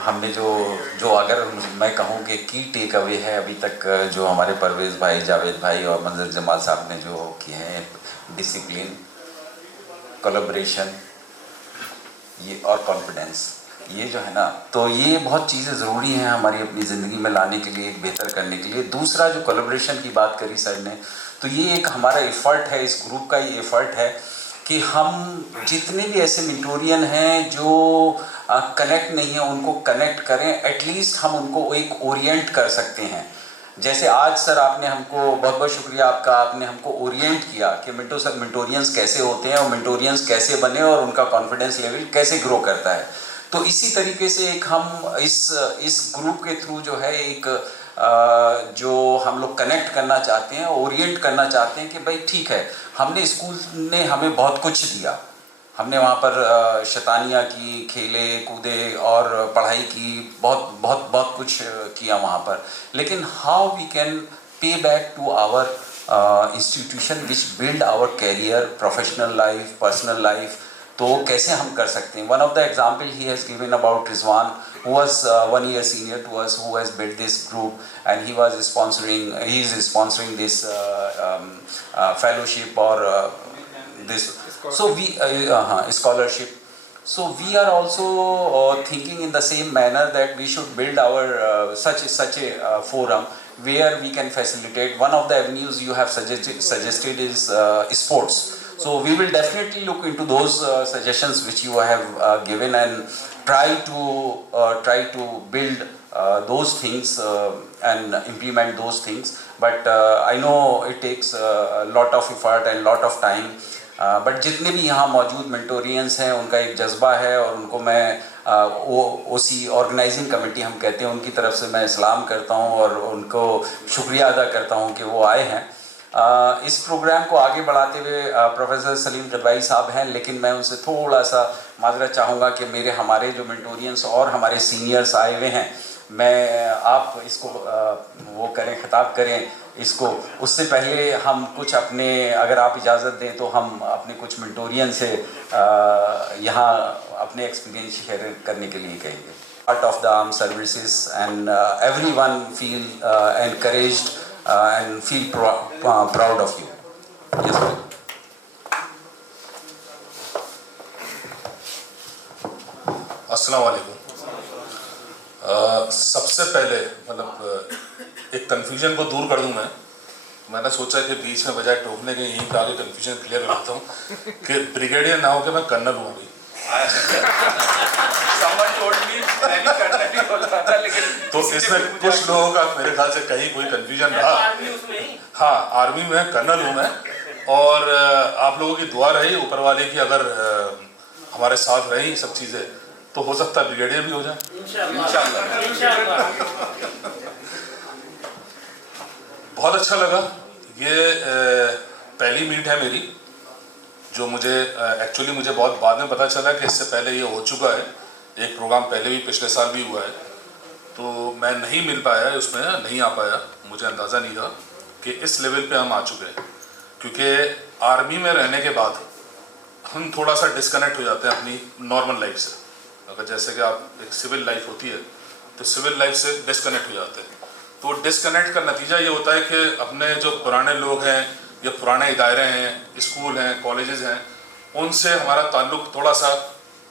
हमने जो जो अगर मैं कहूँ कि की टेक अवे है अभी तक जो हमारे परवेज़ भाई, जावेद भाई और मंजर जमाल साहब ने जो किए हैं, डिसिप्लिन, कोलैबोरेशन, ये और कॉन्फिडेंस, ये जो है ना, तो ये बहुत चीज़ें ज़रूरी हैं हमारी अपनी ज़िंदगी में लाने के लिए, एक बेहतर करने के लिए। दूसरा जो कोलैबोरेशन की बात करी सर ने, तो ये एक हमारा एफ़र्ट है, इस ग्रुप का ये एफ़र्ट है कि हम जितने भी ऐसे मेंटोरियन हैं जो कनेक्ट नहीं हैं उनको कनेक्ट करें, एटलीस्ट हम उनको एक ओरिएंट कर सकते हैं। जैसे आज सर आपने हमको, बहुत बहुत शुक्रिया आपका, आपने हमको ओरिएंट किया कि मेंटोरियंस कैसे होते हैं और मेंटोरियंस कैसे बने और उनका कॉन्फिडेंस लेवल कैसे ग्रो करता है। तो इसी तरीके से एक हम इस ग्रुप के थ्रू जो है एक जो हम लोग कनेक्ट करना चाहते हैं, ओरिएंट करना चाहते हैं कि भाई ठीक है, हमने स्कूल ने हमें बहुत कुछ दिया, हमने वहाँ पर शैतानियाँ की, खेले कूदे और पढ़ाई की, बहुत बहुत बहुत कुछ किया वहाँ पर, लेकिन how we can pay back to our institution which build our career, professional life, personal life, तो कैसे हम कर सकते हैं। One of the example he has given about Rizwan who was 1 year senior to us, who has built this group, and he is sponsoring this fellowship or this, so we scholarship. So we are also thinking in the same manner that we should build our such a forum where we can facilitate. One of the avenues you have suggested is sports. So we will definitely look into those suggestions which you have given and try to build those things and implement those things. But I know it takes a lot of effort and lot of time. But जितने भी यहाँ मौजूद मेंटोरियंस हैं उनका एक जज्बा है और उनको मैं ओसी ऑर्गेनाइजिंग कमेटी हम कहते हैं उनकी तरफ से मैं सलाम करता हूँ और उनको शुक्रिया अदा करता हूँ कि वो आए हैं। इस प्रोग्राम को आगे बढ़ाते हुए प्रोफेसर सलीम जब्बाई साहब हैं, लेकिन मैं उनसे थोड़ा सा माजरत चाहूँगा कि हमारे जो मेंटोरियंस और हमारे सीनियर्स आए हुए हैं, मैं आप इसको वो करें, खिताब करें इसको, उससे पहले हम कुछ अपने, अगर आप इजाज़त दें तो हम अपने कुछ मेंटोरियन से यहाँ अपने एक्सपीरियंस शेयर करने के लिए कहेंगे। Part of the arm services and everyone feel encouraged and feel proud of you. Yes, sir. अस्सलाम वालेकुम। सबसे पहले मतलब एक कन्फ्यूजन को दूर कर दूं मैंने सोचा कि बीच में बजाय टोकने के यहीं पे आगे कन्फ्यूजन क्लियर करता हूँ कि ब्रिगेडियर ना हो के मैं कर्नल हूँ अभी। तो इसमें कुछ लोगों का मेरे ख्याल से कहीं कोई कन्फ्यूजन रहा। हाँ, आर्मी में कर्नल हूँ मैं, और आप लोगों की दुआ रही ऊपर वाले की, अगर हमारे साथ रही सब चीज़ें तो हो सकता है ब्रिगेडियर भी हो जाए इंशाअल्लाह। बहुत अच्छा लगा, ये पहली मीट है मेरी, जो मुझे एक्चुअली मुझे बहुत बाद में पता चला कि इससे पहले ये हो चुका है, एक प्रोग्राम पहले भी पिछले साल भी हुआ है, तो मैं नहीं मिल पाया उसमें, नहीं आ पाया, मुझे अंदाज़ा नहीं था कि इस लेवल पे हम आ चुके हैं, क्योंकि आर्मी में रहने के बाद हम थोड़ा सा डिस्कनेक्ट हो जाते हैं अपनी नॉर्मल लाइफ से। अगर जैसे कि आप एक सिविल लाइफ होती है तो सिविल लाइफ से डिस्कनेक्ट हो जाते हैं, तो डिस्कनेक्ट का नतीजा ये होता है कि अपने जो पुराने लोग हैं या पुराने दायरे हैं, स्कूल हैं, कॉलेजेस हैं, उनसे हमारा ताल्लुक़ थोड़ा सा,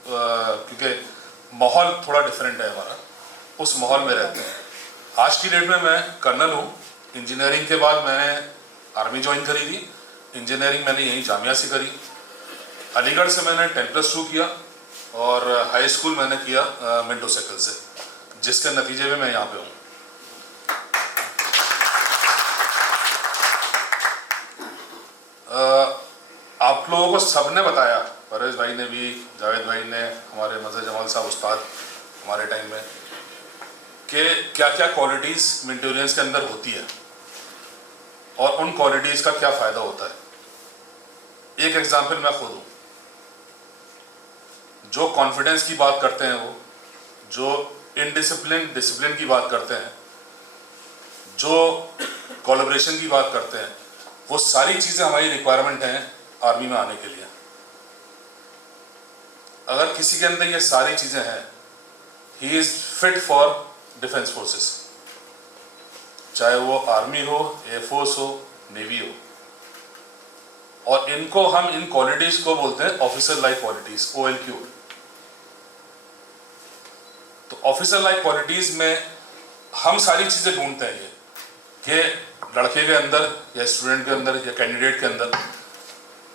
क्योंकि माहौल थोड़ा डिफरेंट है हमारा, उस माहौल में रहते हैं। आज की डेट में मैं कर्नल हूँ। इंजीनियरिंग के बाद मैंने आर्मी ज्वाइन करी थी। इंजीनियरिंग मैंने यहीं जामिया से करी। अलीगढ़ से मैंने 10+2 किया और हाई स्कूल मैंने किया मिंटो सर्कल से, जिसके नतीजे में मैं यहाँ पे हूँ। आप लोगों को सबने बताया, परवेज भाई ने भी, जावेद भाई ने, हमारे मज़हर जमाल साहब उस्ताद हमारे टाइम में, कि क्या क्या क्वालिटीज़ मेंटोरियंस के अंदर होती है और उन क्वालिटीज़ का क्या फ़ायदा होता है। एक एग्जांपल मैं खुद हूँ। जो कॉन्फिडेंस की बात करते हैं वो, जो डिसिप्लिन की बात करते हैं, जो कोलैबोरेशन की बात करते हैं, वो सारी चीज़ें हमारी रिक्वायरमेंट हैं आर्मी में आने के लिए। अगर किसी के अंदर ये सारी चीज़ें हैं, he is fit for defence forces, चाहे वो आर्मी हो, एयरफोर्स हो, नेवी हो। और इनको हम इन क्वालिटीज को बोलते हैं ऑफिसर लाइक क्वालिटीज, OLQ। तो ऑफिसर लाइक क्वालिटीज में हम सारी चीजें ढूंढते हैं ये कि लड़के के अंदर या स्टूडेंट के अंदर या कैंडिडेट के अंदर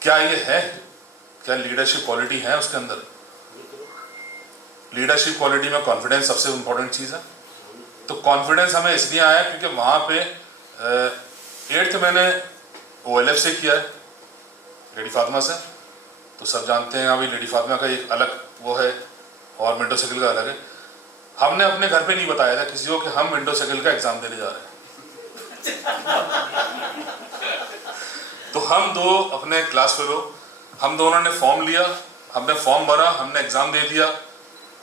क्या ये है, क्या लीडरशिप क्वालिटी है उसके अंदर। लीडरशिप क्वालिटी में कॉन्फिडेंस सबसे इंपॉर्टेंट चीज़ है। तो कॉन्फिडेंस हमें इसलिए आया क्योंकि वहाँ पे 8th मैंने OLF से किया है, लेडी फातिमा से। तो सब जानते हैं अभी लेडी फातिमा का एक अलग वो है और मिंटो साइकिल का अलग है। हमने अपने घर पे नहीं बताया था किसी को कि हम मिंटो साइकिल का एग्ज़ाम देने जा रहे हैं। तो हम दो अपने क्लास फेलो, हम दोनों ने फॉर्म लिया, हमने फॉर्म भरा, हमने एग्ज़ाम दे दिया,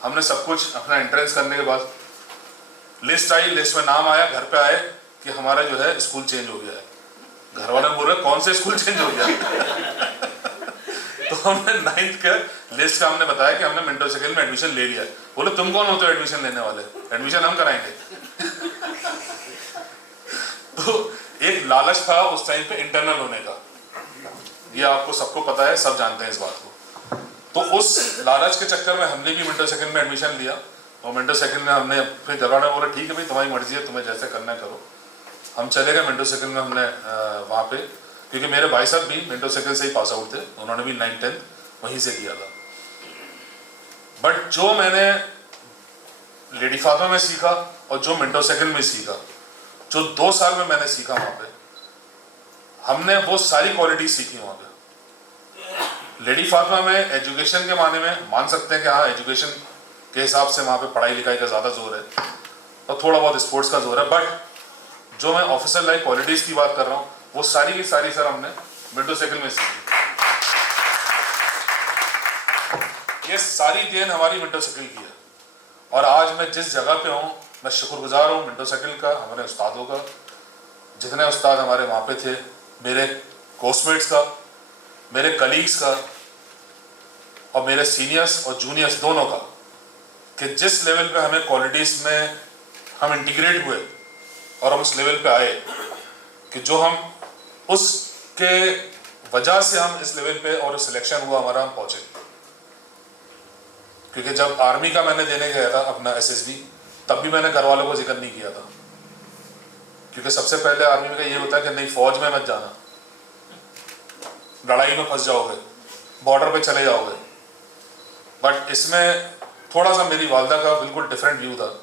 हमने सब कुछ अपना एंट्रेंस करने के बाद लिस्ट आई, लिस्ट में नाम आया, घर पे आए कि हमारा जो है स्कूल चेंज हो गया है। घर वाले बोल रहे कौन से स्कूल चेंज हो गया? तो हमने 9th के लिस्ट का हमने बताया कि हमने मिंटो साइकिल में एडमिशन ले लिया है। बोले तुम कौन होते हो एडमिशन लेने वाले? एडमिशन हम कराएंगे। तो एक लालच था उस टाइम पे इंटरनल होने का, ये आपको सबको पता है, सब जानते हैं इस बात को। तो उस लालच के चक्कर में हमने भी मिंटो साइकिल में एडमिशन लिया और मिंटो साइकिल में हमने फिर जगह बोला ठीक है भाई तुम्हारी मर्जी है, तुम्हें जैसे करना है करो। हम चले गए मिंटो साइकिल में। हमने वहाँ पे, क्योंकि मेरे भाई साहब भी मिंटो साइकिल से ही पास आउट थे, उन्होंने भी 9th 10th वहीं से किया था। बट जो मैंने लेडी फातिमा में सीखा और जो मिंटो साइकिल में सीखा, जो 2 साल में मैंने सीखा वहाँ पे, हमने वो सारी क्वालिटी सीखी वहाँ पे। लेडी फातिमा में एजुकेशन के माने में मान सकते हैं कि हाँ एजुकेशन के हिसाब से वहाँ पे पढ़ाई लिखाई का ज़्यादा जोर है और थोड़ा बहुत स्पोर्ट्स का जोर है। बट जो मैं ऑफिसर लाइक क्वालिटीज़ की बात कर रहा हूँ वो सारी की सारी सर हमने मिंटो साइकिल में सीखी। ये सारी देन हमारी मिंटो साइकिल की है। और आज मैं जिस जगह पे हूँ मैं शुक्रगुजार हूँ मिंटो साइकिल का, हमारे उस्तादों का, जितने उस्ताद हमारे वहाँ पे थे, मेरे कोर्समेट्स का, मेरे कलीग्स का और मेरे सीनियर्स और जूनियर्स दोनों का, कि जिस लेवल पे हमें क्वालिटीज़ में हम इंटीग्रेट हुए और हम उस लेवल पे आए कि जो हम उसके वजह से हम इस लेवल पे और सिलेक्शन हुआ हमारा, हम पहुँचे। क्योंकि जब आर्मी का मैंने देने गया था अपना SSB, तब भी मैंने घर वालों को जिक्र नहीं किया था, क्योंकि सबसे पहले आर्मी में का ये होता है कि नहीं फौज में मत जाना, लड़ाई में फंस जाओगे, बॉर्डर पे चले जाओगे। बट इसमें थोड़ा सा मेरी वालदा का बिल्कुल डिफरेंट व्यू था।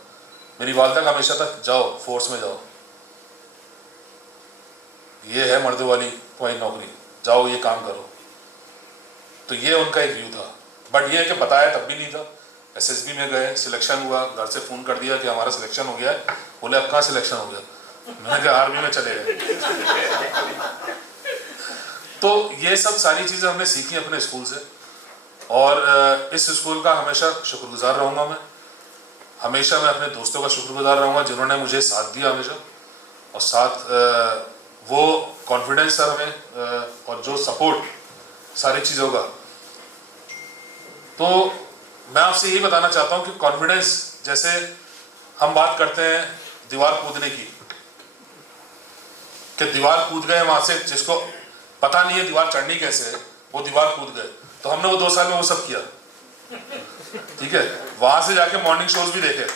मेरी वालदा का हमेशा था जाओ फोर्स में जाओ, ये है मर्दों वाली तुम्हारी नौकरी, जाओ ये काम करो। तो ये उनका एक व्यू था। बट ये है कि बताया तब भी नहीं था। SSB में गए, सिलेक्शन हुआ, घर से फ़ोन कर दिया कि हमारा सिलेक्शन हो गया है। बोले अब कहाँ सिलेक्शन हो गया? मैंने कहा आर्मी में चले गए। तो ये सब सारी चीज़ें हमने सीखी अपने स्कूल से और इस स्कूल का हमेशा शुक्रगुजार रहूँगा मैं। हमेशा मैं अपने दोस्तों का शुक्रगुजार रहूँगा जिन्होंने मुझे साथ दिया हमेशा, और साथ वो कॉन्फिडेंस सर हमें और जो सपोर्ट सारी चीज़ों का। तो मैं आपसे यही बताना चाहता हूँ कि कॉन्फिडेंस, जैसे हम बात करते हैं दीवार कूदने की, कि दीवार कूद गए वहाँ से, जिसको पता नहीं है दीवार चढ़नी कैसे है वो दीवार कूद गए। तो हमने वो 2 साल में वो सब किया, ठीक है। वहाँ से जाके मॉर्निंग शोज भी देखे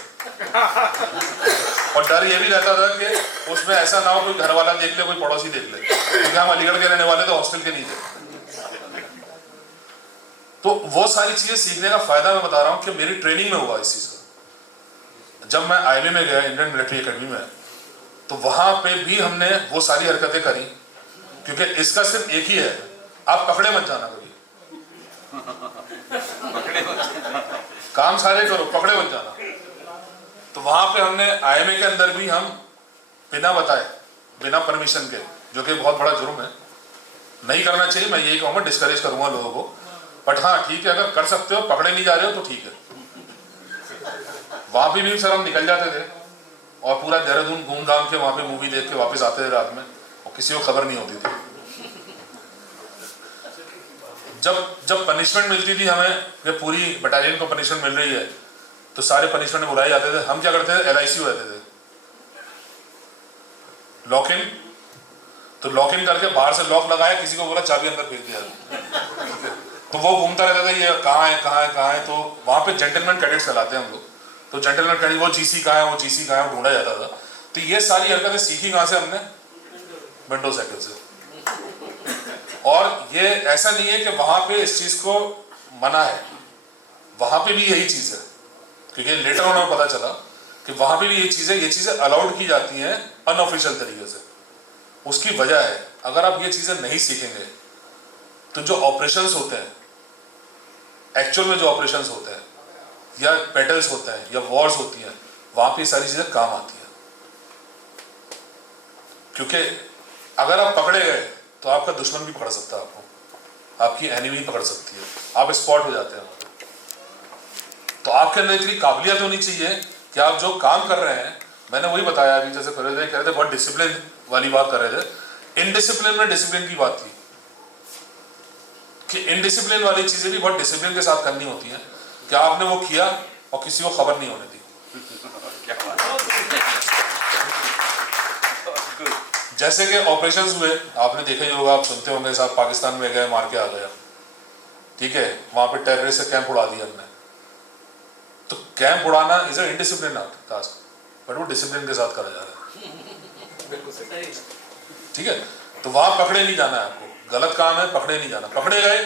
और डर ये भी रहता था कि उसमें ऐसा ना हो कोई घर वाला देख ले, कोई पड़ोसी देख ले, क्योंकि हम अलीगढ़ के रहने वाले तो हॉस्टल के नहीं थे। तो वो सारी चीज़ें सीखने का फ़ायदा मैं बता रहा हूँ कि मेरी ट्रेनिंग में हुआ इस चीज़ का। जब मैं IMA में गया, इंडियन मिलिट्री एकेडमी में, तो वहाँ पे भी हमने वो सारी हरकतें करी, क्योंकि इसका सिर्फ एक ही है, आप पकड़े मत जाना कभी। काम सारे करो, पकड़े मत जाना। तो वहाँ पे हमने IMA के अंदर भी हम बिना बताए, बिना परमिशन के, जो कि बहुत बड़ा जुर्म है, नहीं करना चाहिए, मैं यही कहूँगा, डिस्करेज करूँगा लोगों को। बट हाँ ठीक है, अगर कर सकते हो, पकड़े नहीं जा रहे हो तो ठीक है। वहाँ भी सर हम निकल जाते थे और पूरा देहरादून घूम घाम के वहाँ पे मूवी देख के वापस आते थे रात में, और किसी को खबर नहीं होती थी। जब पनिशमेंट मिलती थी हमें, ये पूरी बटालियन को पनिशमेंट मिल रही है, तो सारे पनिशमेंट में बुलाए जाते थे। हम क्या करते थे, LIC हो जाते थे, लॉक इन। तो लॉक इन करके बाहर से लॉक लगाया, किसी को बोला चाबी अंदर फेंक दिया, ठीक है। तो वो घूमता रहता था, ये कहाँ है कहाँ है कहाँ है। तो वहाँ पे जेंटलमैन कैडेट्स कहलाते हैं हम लोग। तो जेंटलमैन कैडेट, वो GC कहाँ है, वो GC कहाँ है, वो ढूंढा जाता था। तो ये सारी हरकतें सीखी कहाँ से हमने, विंडो साइकिल से। और ये ऐसा नहीं है कि वहां पे इस चीज को मना है, वहां पे भी यही चीज है, क्योंकि लेटर ऑन पता चला कि वहां पे भी ये चीजें अलाउड की जाती हैं अनऑफिशियल तरीके से। उसकी वजह है, अगर आप ये चीजें नहीं सीखेंगे तो जो ऑपरेशंस होते हैं, एक्चुअल में जो ऑपरेशंस होते हैं या बैटल्स होते हैं या वॉर्स होती हैं, वहां पे सारी चीजें काम आती हैं। क्योंकि अगर आप पकड़े गए तो आपका दुश्मन भी पकड़ सकता है आपको, आपकी एनिमी पकड़ सकती है, आप स्पॉट हो जाते हैं। तो आपके अंदर इतनी काबिलियत होनी चाहिए कि आप जो काम कर रहे हैं, मैंने वही बताया अभी, जैसे कह रहे थे बहुत डिसिप्लिन वाली बात कर रहे थे। इनडिसिप्लिन में डिसिप्लिन की बात थी कि इनडिसिप्लिन वाली चीजें भी बहुत डिसिप्लिन के साथ करनी होती हैं कि आपने वो किया और किसी को खबर नहीं होने दी। जैसे कि ऑपरेशंस हुए, आपने देखा ही होगा, आप सुनते होंगे, साहब पाकिस्तान में गए, मार के आ गया, ठीक है, वहां पे टेररिस्ट से कैंप उड़ा दिया हमने। तो कैंप उड़ाना is a indiscipline task, but वो डिसिप्लिन के साथ करा जा रहा है, ठीक है। तो वहां पकड़े नहीं जाना है आपको, गलत काम है, पकड़े नहीं जाना। पकड़े गए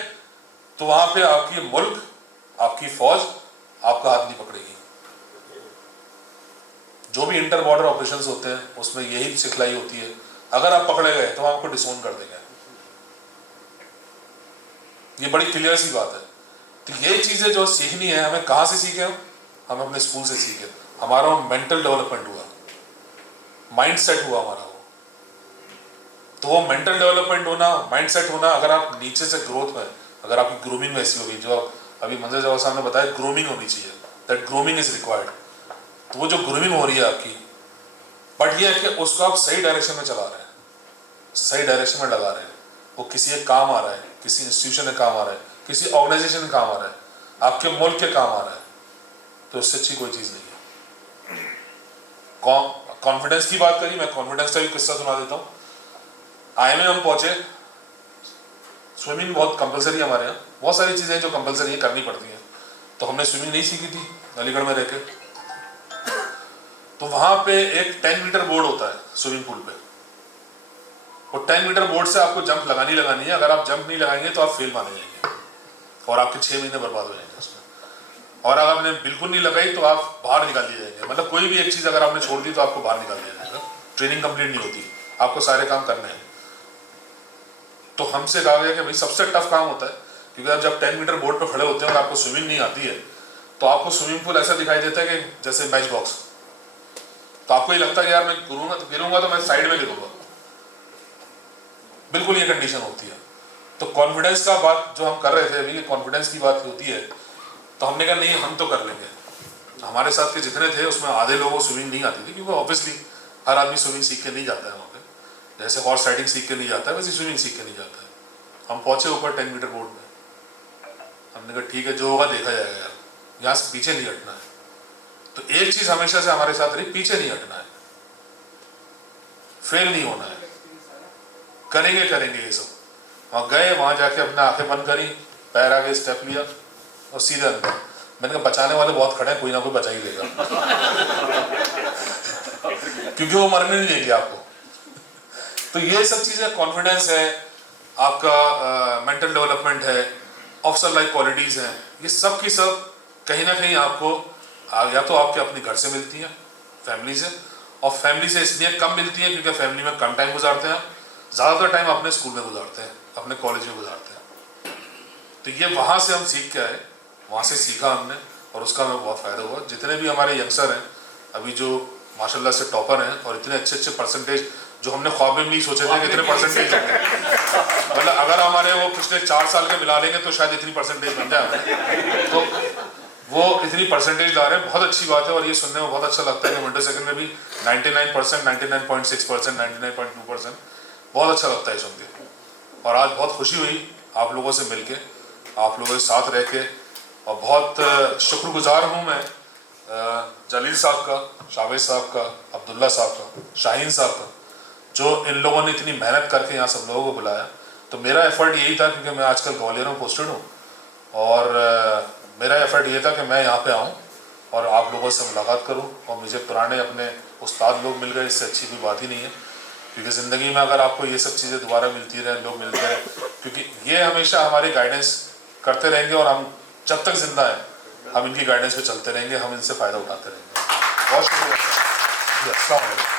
तो वहां पे आपकी मुल्क, आपकी फौज आपका हाथ नहीं पकड़ेगी। जो भी इंटर बॉर्डर ऑपरेशंस होते हैं उसमें यही सिखलाई होती है, अगर आप पकड़े गए तो हम आपको डिसोन कर देंगे। ये बड़ी क्लियर सी बात है। तो ये चीजें जो सीखनी है, हमें कहां से सीखे, हम अपने स्कूल से सीखे। हमारा मेंटल डेवलपमेंट हुआ, माइंड सेट हुआ हमारा वो। तो वो मेंटल डेवलपमेंट होना, माइंड सेट होना, अगर आप नीचे से ग्रोथ में, अगर आपकी ग्रूमिंग वैसी होगी, जो अभी मंजर जवाब साहब ने बताया, ग्रूमिंग होनी चाहिए, दैट ग्रूमिंग इज रिक्वायर्ड। तो वो जो ग्रूमिंग हो रही है आपकी, बट ये है कि उसको आप सही डायरेक्शन में चला रहे हैं, सही डायरेक्शन में लगा रहे हैं, वो किसी एक काम आ रहा है, किसी इंस्टीट्यूशन में काम आ रहा है, किसी ऑर्गेनाइजेशन में काम आ रहा है, आपके मुल्क के काम आ रहा है, तो उससे अच्छी कोई चीज नहीं है। कॉन्फिडेंस की बात करी, मैं कॉन्फिडेंस का भी किस्सा सुना देता हूँ। IIM हम पहुंचे, स्विमिंग बहुत कंपलसरी है हमारे यहाँ, बहुत सारी चीजें जो कंपलसरी है, करनी पड़ती हैं। तो हमने स्विमिंग नहीं सीखी थी अलीगढ़ में रहकर। तो वहां पे एक 10 मीटर बोर्ड होता है स्विमिंग पूल पे, वो 10 मीटर बोर्ड से आपको जंप लगानी है। अगर आप जंप नहीं लगाएंगे तो आप फेल माने जाएंगे और आपके 6 महीने बर्बाद हो जाएंगे उसमें। और अगर आपने बिल्कुल नहीं लगाई तो आप बाहर निकाल दिए जाएंगे, मतलब कोई भी एक चीज अगर आपने छोड़ दी तो आपको बाहर निकाल दिया जाएगा, ट्रेनिंग कंप्लीट नहीं होती, आपको सारे काम करने हैं। तो हमसे कहा गया कि भाई सबसे टफ काम होता है, क्योंकि आप जब 10 मीटर बोर्ड पर खड़े होते हैं और आपको स्विमिंग नहीं आती है, तो आपको स्विमिंग पूल ऐसा दिखाई देता है कि जैसे मैच बॉक्स। तो आपको ये लगता है कि यार मैं गिरूंगा तो मैं साइड में गिरूंगा, बिल्कुल ये कंडीशन होती है। तो कॉन्फिडेंस का बात जो हम कर रहे थे अभी, कॉन्फिडेंस की बात होती है, तो हमने कहा नहीं हम तो कर लेंगे। हमारे साथ के जितने थे उसमें आधे लोगों को स्विमिंग नहीं आती थी, क्योंकि ऑब्वियसली हर आदमी स्विमिंग सीख के नहीं जाता है वहाँ पे, जैसे हॉर्स राइडिंग सीख के नहीं जाता है वैसे स्विमिंग सीख के नहीं जाता है। हम पहुंचे ऊपर 10 मीटर बोर्ड पे, हमने कहा ठीक है जो होगा देखा जाएगा यार, यहाँ से पीछे नहीं हटना है। तो एक चीज हमेशा से हमारे साथ रही, पीछे नहीं हटना है, फेल नहीं होना है, करेंगे ये सब। वहाँ गए, वहां जाके अपने आंखें बंद करी, पैर आगे स्टेप लिया और सीधे अंदर। मैंने कहा बचाने वाले बहुत खड़े हैं, कोई ना कोई बचा ही देगा क्योंकि वो मरने नहीं देंगे आपको। तो ये सब चीजें, कॉन्फिडेंस है आपका, मेंटल डेवलपमेंट है, ऑफिसर लाइक क्वालिटीज हैं, ये सब की सब कहीं ना कहीं आपको या तो आपके अपने घर से मिलती हैं, फैमिली से, और फैमिली से इसलिए कम मिलती है क्योंकि फैमिली में कम टाइम गुजारते हैं, ज़्यादातर टाइम अपने स्कूल में गुजारते हैं, अपने कॉलेज में गुजारते हैं। तो ये वहाँ से हम सीख के आए, वहाँ से सीखा हमने, और उसका हमें बहुत फ़ायदा हुआ। जितने भी हमारे यंगस्टर हैं अभी जो माशाल्लाह से टॉपर हैं, और इतने अच्छे अच्छे परसेंटेज जो हमने ख्वाब में नहीं सोचे थे कि इतने परसेंटेज होंगे, मतलब अगर हमारे वो पिछले 4 साल के मिला लेंगे तो शायद इतनी परसेंटेज बन जाए हमें, तो वो इतनी परसेंटेज ला रहे हैं, बहुत अच्छी बात है। और ये सुनने में बहुत अच्छा लगता है कि विंटर सेकंड में भी 99%, 99.6%, 99.2%, बहुत अच्छा लगता है सुन के। और आज बहुत खुशी हुई आप लोगों से मिलके, आप लोगों के साथ रह के, और बहुत शुक्रगुजार हूँ मैं जलील साहब का, शावेद साहब का, अब्दुल्ला साहब का, शाहीन साहब का, जो इन लोगों ने इतनी मेहनत करके यहाँ सब लोगों को बुलाया। तो मेरा एफर्ट यही था, क्योंकि मैं आजकल ग्वालियर में पोस्टेड हूँ, और मेरा एफर्ट ये था कि मैं यहाँ पे आऊँ और आप लोगों से मुलाकात करूँ, और मुझे पुराने अपने उस्ताद लोग मिल गए, इससे अच्छी कोई बात ही नहीं है। क्योंकि ज़िंदगी में अगर आपको ये सब चीज़ें दोबारा मिलती रहें, लोग मिलते रहें, क्योंकि ये हमेशा हमारी गाइडेंस करते रहेंगे, और हम जब तक जिंदा हैं हम इनकी गाइडेंस पे चलते रहेंगे, हम इनसे फ़ायदा उठाते रहेंगे। बहुत शुक्रिया। अस्सलाम वालेकुम।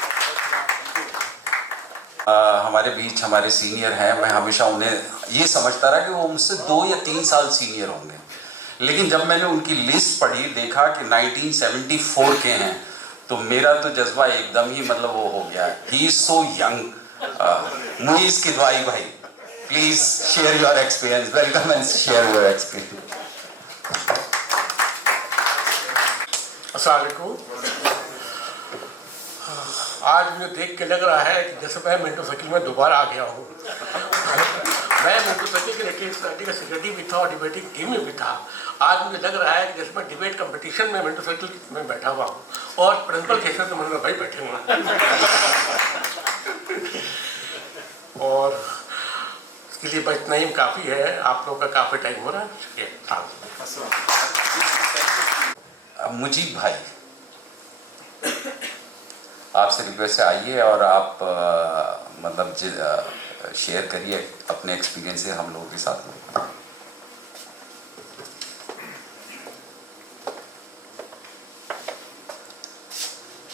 हमारे बीच हमारे सीनियर हैं, मैं हमेशा उन्हें ये समझता रहा कि वो मुझसे 2 या 3 साल सीनियर होंगे, लेकिन जब मैंने उनकी लिस्ट पढ़ी, देखा कि 1974 के हैं, तो मेरा तो जज्बा एकदम ही मतलब वो हो गया। He is so young. Moiz Kidwai भाई, please share your experience. Welcome and share your experience. अस्सलाम वालेकुम। आज मुझे देख के लग रहा है कि जैसे मैं मिंटो सर्किल में दोबारा आ गया हूँ। मैं मिंटो सर्किल के सेक्रेटरी भी था और डिबेटिंग टीम में भी था। आज मुझे लग रहा है कि जैसे मैं डिबेट कंपटीशन में मिंटो सर्किल में बैठा हुआ हूँ और प्रिंसिपल केसर तो मनोहर भाई बैठे हुए हैं। और इसके लिए बस इतना ही काफ़ी है। आप लोगों का काफ़ी टाइम हो रहा है। शुक्रिया। मुजीब भाई, आपसे रिक्वेस्ट है, आइए और आप मतलब शेयर करिए अपने एक्सपीरियंस से हम लोगों के साथ में।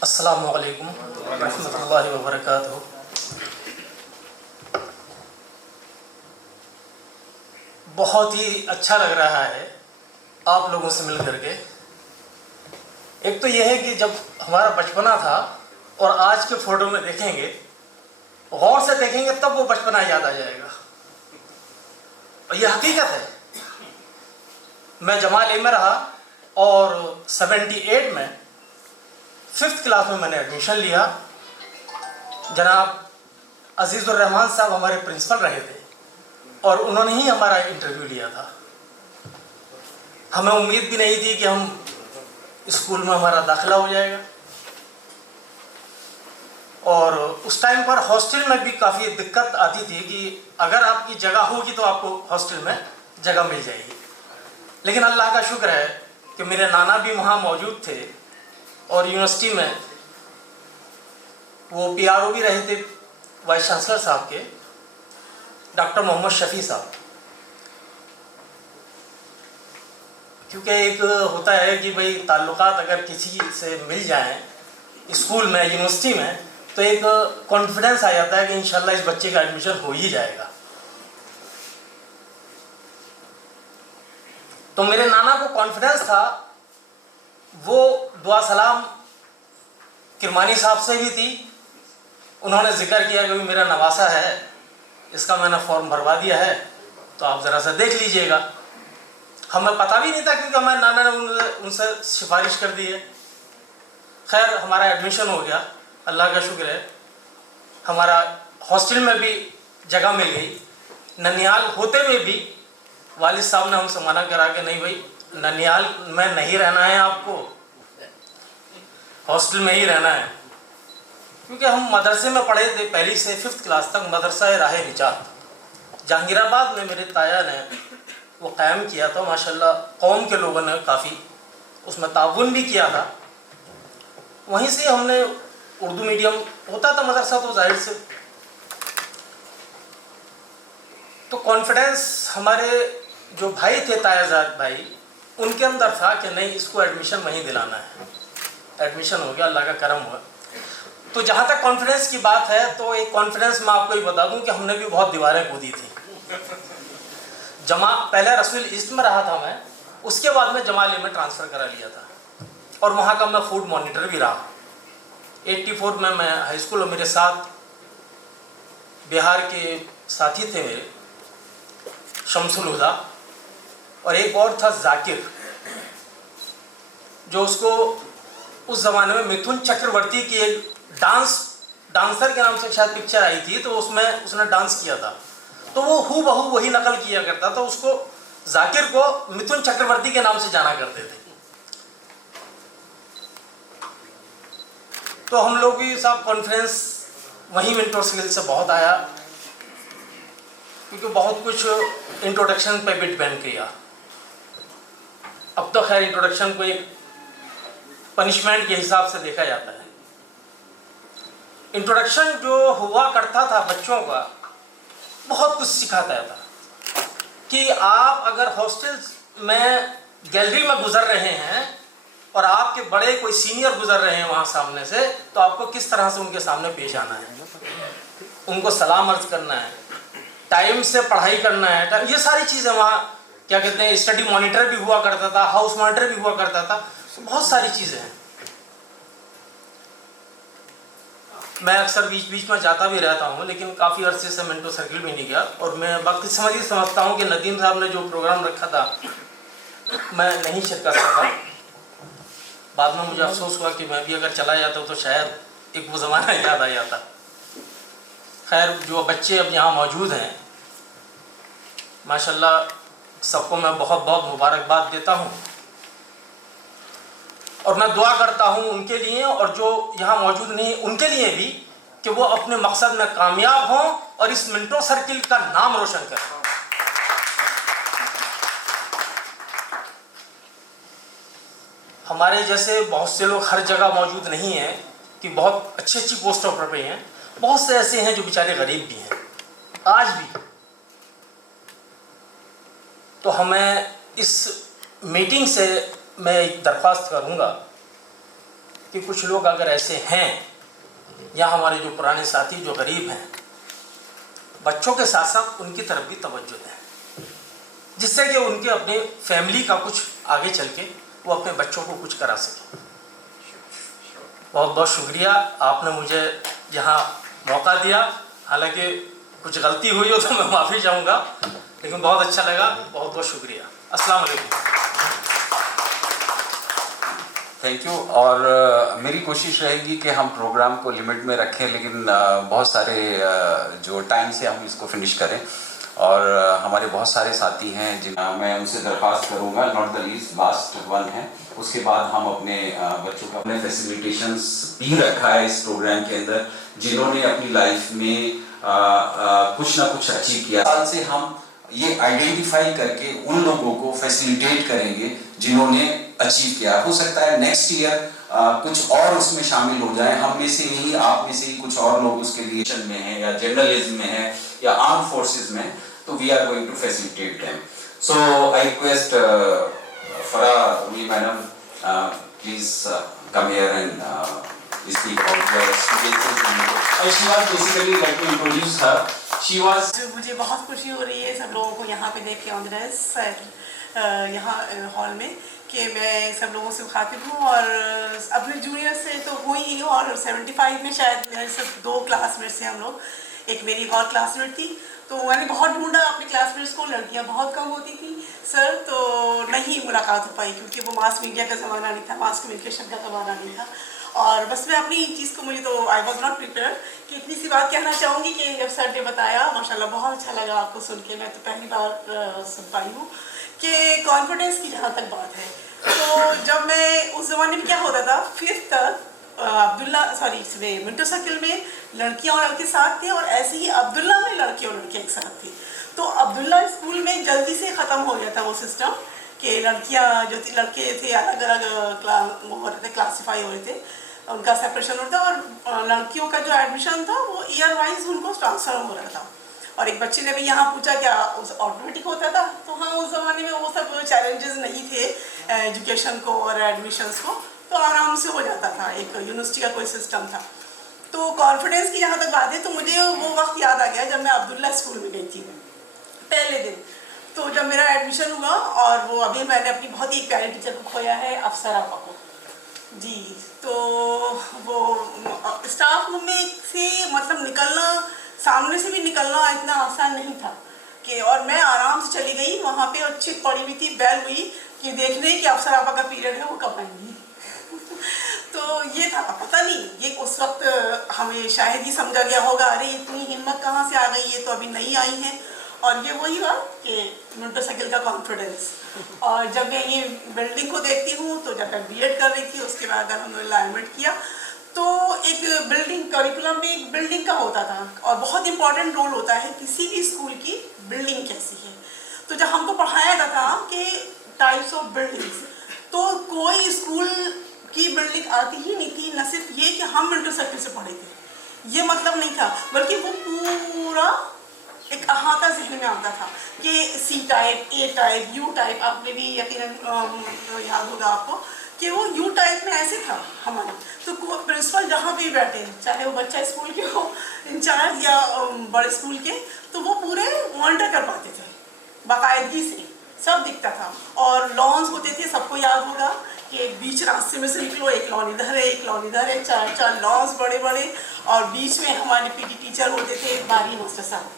अस्सलामु अलैकुम रहमतुल्लाहि व बरकातहू। बहुत ही अच्छा लग रहा है आप लोगों से मिल करके। एक तो यह है कि जब हमारा बचपना था और आज के फोटो में देखेंगे, गौर से देखेंगे, तब वो बचपना याद आ जाएगा। और यह हकीकत है। मैं जमाल ए में रहा और 78 में 5th क्लास में मैंने एडमिशन लिया। जनाब अजीज़ुर रहमान साहब हमारे प्रिंसिपल रहे थे और उन्होंने ही हमारा इंटरव्यू लिया था। हमें उम्मीद भी नहीं थी कि हम स्कूल में हमारा दाखिला हो जाएगा। और उस टाइम पर हॉस्टल में भी काफ़ी दिक्कत आती थी कि अगर आपकी जगह होगी तो आपको हॉस्टल में जगह मिल जाएगी। लेकिन अल्लाह का शुक्र है कि मेरे नाना भी वहाँ मौजूद थे और यूनिवर्सिटी में वो PRO भी रहे थे वाइस चांसलर साहब के, डॉक्टर मोहम्मद शफी साहब। क्योंकि एक होता है कि भाई ताल्लुकात अगर किसी से मिल जाएं स्कूल में, यूनिवर्सिटी में, तो एक कॉन्फिडेंस आ जाता है कि इंशाल्लाह इस बच्चे का एडमिशन हो ही जाएगा। तो मेरे नाना को कॉन्फिडेंस था। वो दुआ सलाम किरमानी साहब से भी थी। उन्होंने जिक्र किया कि मेरा नवासा है, इसका मैंने फॉर्म भरवा दिया है, तो आप ज़रा सा देख लीजिएगा। हमें पता भी नहीं था क्योंकि हमारे नाना ने उनसे सिफारिश कर दी है। खैर हमारा एडमिशन हो गया, अल्लाह का शुक्र है। हमारा हॉस्टल में भी जगह मिल गई। ननिहाल होते हुए भी वालिद साहब ने हमसे मना करा कि नहीं भाई, ननिहाल में नहीं रहना है, आपको हॉस्टल में ही रहना है। क्योंकि हम मदरसे में पढ़े थे, पहली से 5th क्लास तक मदरसा राह निजात जहांगीराबाद में मेरे ताया ने वो कायम किया था। माशाल्लाह कौम के लोगों ने काफ़ी उसमें ताउन भी किया था। वहीं से हमने उर्दू मीडियम होता था मदरसा, तो जाहिर से तो कॉन्फिडेंस हमारे जो भाई थे तायाजाद भाई, उनके अंदर था कि नहीं, इसको एडमिशन वहीं दिलाना है। एडमिशन हो गया, अल्लाह का करम हुआ। तो जहाँ तक कॉन्फिडेंस की बात है, तो एक कॉन्फिडेंस मैं आपको ये बता दूं कि हमने भी बहुत दीवारें कूदी थी। पहले रसूल ईस्ट में रहा था मैं, उसके बाद में जमाली में ट्रांसफ़र करा लिया था और वहाँ का मैं फूड मॉनिटर भी रहा। 84 में मैं हाई स्कूल, और मेरे साथ बिहार के साथी थे मेरे, शमसुल हुदा, और एक और था जाकिर, जो उसको उस ज़माने में मिथुन चक्रवर्ती की एक डांसर के नाम से शायद पिक्चर आई थी, तो उसमें उसने डांस किया था। तो वो हूबहू वही नकल किया करता था। उसको जाकिर को मिथुन चक्रवर्ती के नाम से जाना करते थे। तो हम लोग भी साहब कॉन्फ्रेंस वहीं मेंटोर स्किल से बहुत आया, क्योंकि बहुत कुछ इंट्रोडक्शन पे भी डिपेंड किया। अब तो खैर इंट्रोडक्शन को एक पनिशमेंट के हिसाब से देखा जाता है। इंट्रोडक्शन जो हुआ करता था बच्चों का, बहुत कुछ सिखाता था कि आप अगर हॉस्टल में गैलरी में गुजर रहे हैं और आपके बड़े कोई सीनियर गुजर रहे हैं वहाँ सामने से, तो आपको किस तरह से उनके सामने पेश आना है, उनको सलाम अर्ज करना है, टाइम से पढ़ाई करना है, ये सारी चीज़ें वहाँ क्या कहते हैं, स्टडी मॉनिटर भी हुआ करता था, हाउस मॉनिटर भी हुआ करता था, तो बहुत सारी चीज़ें हैं। मैं अक्सर बीच बीच में जाता भी रहता हूँ, लेकिन काफ़ी अरसे से मेंटोर सर्किल भी नहीं गया। और मैं बाकी समझता हूँ कि नदीम साहब ने जो प्रोग्राम रखा था मैं नहीं शिरकत कर था। बाद में मुझे अफसोस हुआ कि मैं भी अगर चला जाता तो शायद एक वो ज़माना याद आ जाता। खैर, जो बच्चे अब यहाँ मौजूद हैं, माशाल्लाह सबको मैं बहुत बहुत मुबारकबाद देता हूँ और मैं दुआ करता हूँ उनके लिए और जो यहाँ मौजूद नहीं उनके लिए भी, कि वो अपने मकसद में कामयाब हों और इस मेंटोर सर्किल का नाम रोशन करें। हमारे जैसे बहुत से लोग हर जगह मौजूद नहीं हैं कि बहुत अच्छी अच्छी पोस्टों पर भी हैं, बहुत से ऐसे हैं जो बेचारे गरीब भी हैं आज भी। तो हमें इस मीटिंग से मैं एक दरख्वास्त करूंगा कि कुछ लोग अगर ऐसे हैं या हमारे जो पुराने साथी जो गरीब हैं, बच्चों के साथ साथ उनकी तरफ भी तवज्जो दें, जिससे कि उनके अपने फैमिली का कुछ आगे चल के वो अपने बच्चों को कुछ करा सकें। बहुत बहुत शुक्रिया, आपने मुझे यहाँ मौका दिया। हालांकि कुछ गलती हुई हो तो मैं माफ़ी चाहूँगा, लेकिन बहुत अच्छा लगा। बहुत बहुत शुक्रिया। अस्सलाम वालेकुम। Thank you. और मेरी कोशिश रहेगी कि हम प्रोग्राम को लिमिट में रखें, लेकिन बहुत सारे जो टाइम से हम इसको फिनिश करें। और हमारे बहुत सारे साथी हैं जिन मैं उनसे दरख्वास्त करूंगा, not the least last one है, उसके बाद हम अपने बच्चों का अपने फैसिलिटेशंस भी रखा है इस प्रोग्राम के अंदर, जिन्होंने अपनी लाइफ में कुछ ना कुछ अचीव किया। साल से हम ये आइडेंटिफाई करके उन लोगों को फैसिलिटेट करेंगे जिन्होंने अचीव किया। हो सकता है नेक्स्ट ईयर कुछ और उसमें शामिल हो जाए, हम में से ही, आप में से ही कुछ और लोग उसके लिए में हैं या जर्नलिज्म में है या आर्म फोर्सेस में, तो we are going to facilitate them. So I request Farah Ruli madam, please come here and speak about your experiences. She was basically, let me introduce her. She was. मुझे बहुत खुशी हो रही है सब लोगों को यहाँ पे देख के ऑन द सर यहाँ हॉल में, कि मैं सब लोगों से मुखातिब हूँ और अपने जूनियर से तो हुई ही हूँ। और 75 में शायद मेरे सिर्फ 2 क्लासमेट्स थे हम लोग, एक मेरी और क्लासमेट थी। तो मैंने बहुत ढूंढा अपने क्लासमेट्स को, लड़कियाँ बहुत कम होती थी सर, तो नहीं मुलाकात हो पाई क्योंकि वो मास मीडिया का ज़माना नहीं था, मास कम्युनिकेशन का ज़माना नहीं था। और बस मैं अपनी चीज़ को, मुझे तो आई वॉज नॉट प्रिपेयर, कि इतनी सी बात कहना चाहूँगी कि जब सर ने बताया, माशाल्लाह बहुत अच्छा लगा आपको सुन के। मैं तो पहली बार सुन पाई हूँ कि कॉन्फिडेंस की जहाँ तक बात है, तो जब मैं उस ज़माने में क्या होता था, 5th तक मेंटोर सर्किल में लड़कियाँ और लड़के साथ थे, और ऐसे ही अब्दुल्ला में लड़के और लड़के एक साथ थे। तो अब्दुल्ला स्कूल में जल्दी से ख़त्म हो गया था वो सिस्टम कि लड़कियाँ जो थी, लड़के थे अलग अलग हो रहे थे, क्लासीफाई हो रहे थे, उनका सेपरेशन होता था, और लड़कियों का जो एडमिशन था वो ईयर वाइज उनको ट्रांसफ़र हो रहा था। और एक बच्चे ने भी यहाँ पूछा क्या ऑटोमेटिक होता था, तो हाँ उस ज़माने में वो सब चैलेंजेस नहीं थे एजुकेशन को और एडमिशन्स को, तो आराम से हो जाता था, एक यूनिवर्सिटी का कोई सिस्टम था। तो कॉन्फिडेंस की जहाँ तक बात है, तो मुझे वो वक्त याद आ गया जब मैं अब्दुल्ला स्कूल में गई थी पहले दिन। तो जब मेरा एडमिशन हुआ, और वो अभी मैंने अपनी बहुत ही प्यारी टीचर को खोया है, अफसर आपा को जी। तो वो स्टाफ रूम में से मतलब निकलना, सामने से भी निकलना इतना आसान नहीं था कि, और मैं आराम से चली गई वहाँ पे, और चिट पड़ी हुई थी, बैल हुई कि देखने कि अफसर आपा का पीरियड है वो कब आएंगी। तो ये था, पता नहीं, ये उस वक्त हमें शायद ही समझा गया होगा, अरे इतनी हिम्मत कहाँ से आ गई, ये तो अभी नहीं आई हैं। और ये वही बात कि मेंटोर सर्किल का कॉन्फिडेंस। और जब मैं ये बिल्डिंग को देखती हूँ, तो जब मैं बीएड कर रही थी उसके बाद अलहम्दुलिल्लाह एडमिट किया, तो एक बिल्डिंग करिकुलम में एक बिल्डिंग का होता था और बहुत इंपॉर्टेंट रोल होता है किसी भी स्कूल की बिल्डिंग कैसी है। तो जब हमको पढ़ाया जाता था कि टाइप्स ऑफ बिल्डिंग्स, तो कोई स्कूल की बिल्डिंग आती ही नहीं थी, न सिर्फ ये कि हम मिंटो सर्किल से पढ़े थे, ये मतलब नहीं था, बल्कि वो पूरा एक अहाता जहन में आता था कि C type, A type, U type. आप में भी यकीनन याद होगा आपको कि वो यू टाइप में ऐसे था हमारा। तो प्रिंसिपल जहाँ भी बैठे, चाहे वो बच्चा स्कूल के हो, इंचार्ज या बड़े स्कूल के, तो वो पूरे मॉनिटर कर पाते थे बाकायदगी से, सब दिखता था। और लॉन्स होते थे, सबको याद होगा कि बीच रास्ते में से निकलो, एक लॉन इधर है, एक लॉन इधर है, 4 लॉन्स बड़े बड़े, और बीच में हमारे पीटी टीचर होते थे बारी मास्टर साहब,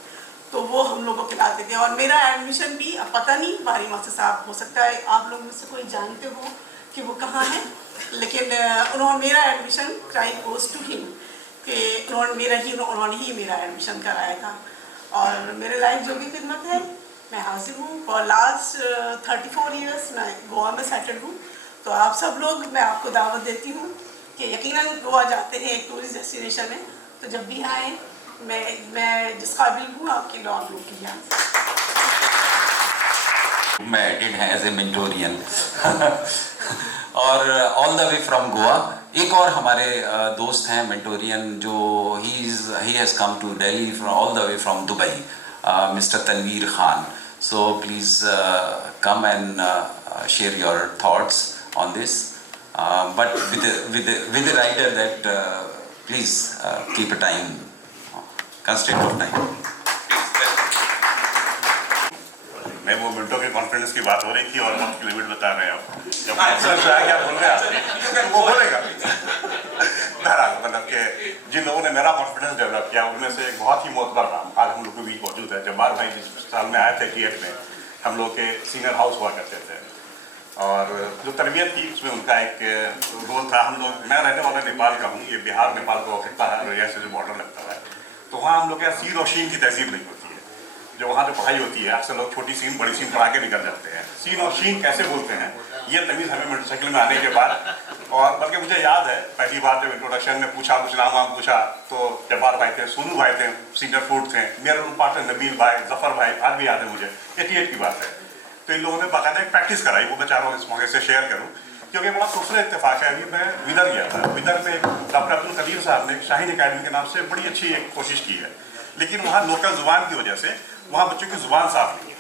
तो वो हम लोगों को खिलाते थे। और मेरा एडमिशन भी, अब पता नहीं बारी मास्टर साहब, हो सकता है आप लोग में से कोई जानते हो कि वो कहाँ हैं, लेकिन उन्होंने मेरा admission crime goes to him कि उन्होंने ही मेरा एडमिशन कराया था। और मेरे लाइफ जो भी खिदमत है, मैं हाजिर हूँ। और लास्ट 34 ईयर्स मैं गोवा में सेटल हूँ। तो आप सब लोग, मैं आपको दावत देती हूँ कि यकीनन गोवा जाते हैं एक टूरिस्ट डेस्टिनेशन में, तो जब भी आए, मैं जिस काबिल हूँ आपके आप लोग की जान। मैं एडिड है एज ए मेंटोरियन और all the way from Goa. एक और हमारे दोस्त हैं मेंटोरियन, जो he has come to Delhi from all the way from Dubai, mister Tanveer Khan. So please come and share your thoughts on this, but with the rider that please keep a time, constraint of time. मैं वो मिनटों के confidence की बात हो रही थी और वक्त की लिमिट बता रहे हैं आप। जब कॉन्फिडेंस आया क्या बोल रहे हैं वो बोलेगा। बहरहाल मतलब कि जिन लोगों ने मेरा कॉन्फिडेंस डेवलप किया, उनमें से एक बहुत ही मोतबर नाम आज हम लोग के बीच मौजूद है। जब्बार भाई जिस साल में आए थे टीएट में, हम लोग के सीनियर हाउस हुआ करते थे, और जो तरबियत की उसमें उनका एक रोल था। हम लोग, मैं रहने वाला नेपाल का हूँ, ये बिहार नेपाल को खिता है, रैया से जो बॉर्डर लगता है, तो वहाँ हम लोग के यहाँ सीन और शीन की तहजीब नहीं होती है। जो वहाँ जो पढ़ाई होती है, अक्सर लोग छोटी सीन बड़ी सीन पढ़ा के निकल जाते हैं। सीन और शीन कैसे बोलते हैं, ये तमीज़ हमें मोटरसाइकिल में आने के बाद, और बल्कि मुझे याद है पहली बार जब इंट्रोडक्शन में पूछा, कुछ नाम वाम पूछा, तो जब्बार भाई थे, सोनू भाई थे, सीनियर फूड थे, मेरे पार्टनर नबील भाई, जफर भाई, आज भी याद है मुझे, 88 की बात है। तो इन लोगों ने बाकायदा एक प्रैक्टिस कराई, वो मैं चाह रहा हूँ इस मौके से शेयर करूँ, क्योंकि बड़ा खूबसूरत इत्तेफाक है। अभी मैं विदर गया था, विदर में डॉक्टर अब्दुल कदीर साहब ने शाहीन अकेडमी के नाम से बड़ी अच्छी एक कोशिश की है, लेकिन वहाँ लोकल जुबान की वजह से वहाँ बच्चों की जुबान साफ नहीं है।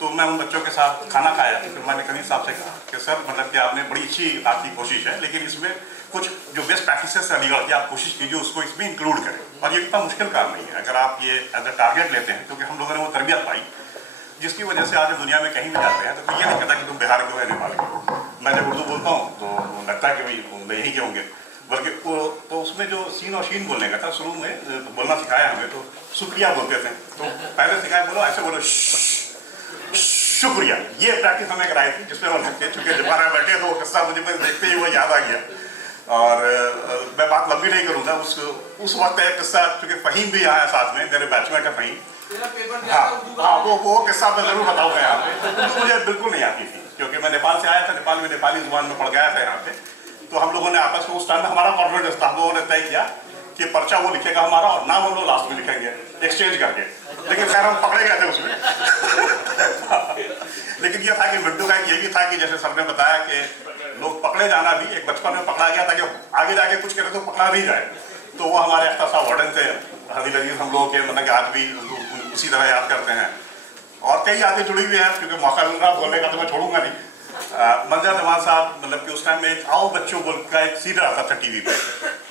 तो मैं उन बच्चों के साथ खाना खाया, तो फिर मैंने कदीर साहब से कहा कि सर, मतलब कि आपने बड़ी अच्छी आपकी कोशिश है, लेकिन इसमें कुछ जो बेस्ट प्रैक्टिसेस है अलीगढ़ की, आप कोशिश कीजिए उसको इसमें इंक्लूड करें। और ये इतना मुश्किल काम नहीं है अगर आप ये एज अ टारगेट लेते हैं, क्योंकि हम लोगों ने वो तरबियत पाई जिसकी वजह से आज दुनिया में कहीं भी जाते हैं तो कोई ये नहीं कहता कि तुम बिहार के हो या नेपाल के हो। मैं जब उर्दू बोलता हूँ तो लगता है कि भाई यहीं के होंगे, बल्कि तो उसमें जो सीन और शीन बोलने का था, शुरू में बोलना सिखाया हमें, तो शुक्रिया बोलते थे, तो पहले सिखाया बोलो ऐसे बोलो शुक्रिया। ये प्रैक्टिस हमें कराई थी, जिसमें हम लगते चूँकि जब हमारे बैठे तो वो किस्सा मुझे देखते ही वो याद आ गया। और मैं बात लंबी नहीं करूँगा, उस वक्त एक किस्सा, चूँकि फ़हीम भी यहाँ है साथ में, मेरे बैचमेट है फ़हीम। हाँ, वो किस्सा मैं जरूर बताऊँगा यहाँ पे। उर्दू मुझे बिल्कुल नहीं आती थी, क्योंकि मैं नेपाल से आया था, नेपाल में नेपाली जुबान में पढ़ गया था यहाँ पे। तो हम लोगों ने आपस में उस टाइम में हमारा कॉन्फिडेंस था, हम लोगों ने तय किया कि पर्चा वो लिखेगा हमारा और नाम हम लोग लास्ट में लिखेंगे एक्सचेंज करके, लेकिन खैर हम पकड़े गए थे उसमें। लेकिन ये था कि मिट्टू का ये भी था कि जैसे सर ने बताया कि लोग पकड़े जाना भी एक बचपन में पकड़ा गया था कि आगे जाके कुछ करे तो पकड़ा नहीं जाए। तो वो हमारे अख्तर साहब वार्डन थे, हदील अजीज, हम लोगों के मतलब कि आज भी उसी तरह याद करते हैं। और कई यादें जुड़ी हुई हैं, क्योंकि मौका मिल रहा बोलने का तो मैं छोड़ूंगा नहीं। मंजर जमान साहब, मतलब कि उस टाइम में एक आओ बच्चों बोल का एक सीरियल आता था टीवी पे,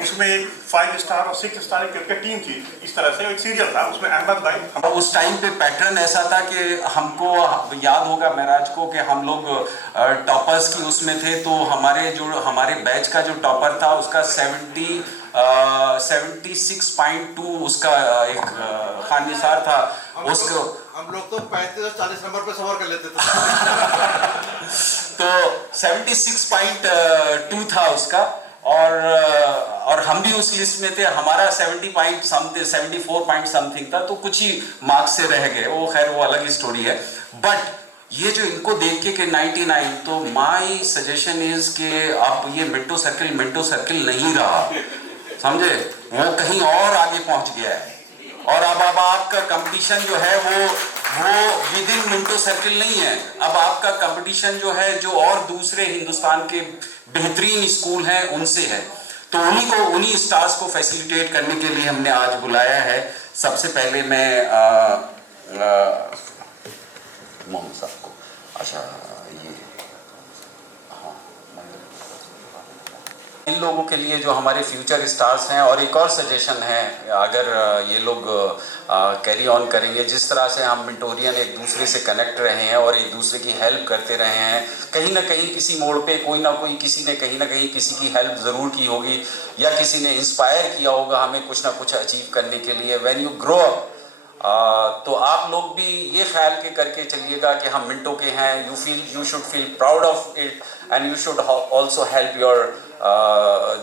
उसमें एक 5 स्टार और 6 स्टार क्रिकेट टीम थी, इस तरह से एक सीरियल था, उसमें अहमद भाई। उस टाइम पे पैटर्न ऐसा था कि हमको याद होगा महराज को कि हम लोग टॉपर्स की उसमें थे, तो हमारे बैच का जो टॉपर था उसका 76.2 उसका एक खान निसार था। उसको हम लोग तो 35 और 40 नंबर पे सवार कर लेते थे। तो 76.2 था उसका, और हम भी उस लिस्ट में थे। हमारा 74 पॉइंट समथिंग था, तो कुछ ही मार्क्स से रह गए। वो खैर वो अलग ही स्टोरी है। बट ये जो इनको देख के 99, तो माय सजेशन इज कि आप ये मिंटो सर्किल नहीं रहा। समझे, वो कहीं और आगे पहुंच गया है। और अब आपका कंपटीशन जो है वो विद इन मिंटो सर्किल नहीं है। अब आपका कंपटीशन जो है जो और दूसरे हिंदुस्तान के बेहतरीन स्कूल हैं उनसे है। तो उन्हीं स्टार्स को फैसिलिटेट करने के लिए हमने आज बुलाया है। सबसे पहले मैं मोहम्मद साहब को, अच्छा ये हाँ, इन लोगों के लिए जो हमारे फ्यूचर स्टार्स हैं। और एक और सजेशन है, अगर ये लोग कैरी ऑन करेंगे जिस तरह से हम मिंटोरियन एक दूसरे से कनेक्ट रहे हैं और एक दूसरे की हेल्प करते रहे हैं, कहीं ना कहीं किसी मोड़ पे कोई ना कोई किसी ने कहीं ना कहीं किसी की हेल्प ज़रूर की होगी या किसी ने इंस्पायर किया होगा हमें कुछ ना कुछ अचीव करने के लिए। व्हेन यू ग्रो अप तो आप लोग भी ये ख्याल के करके चलिएगा कि हम मिंटो के हैं। You should feel proud of it and you should also help your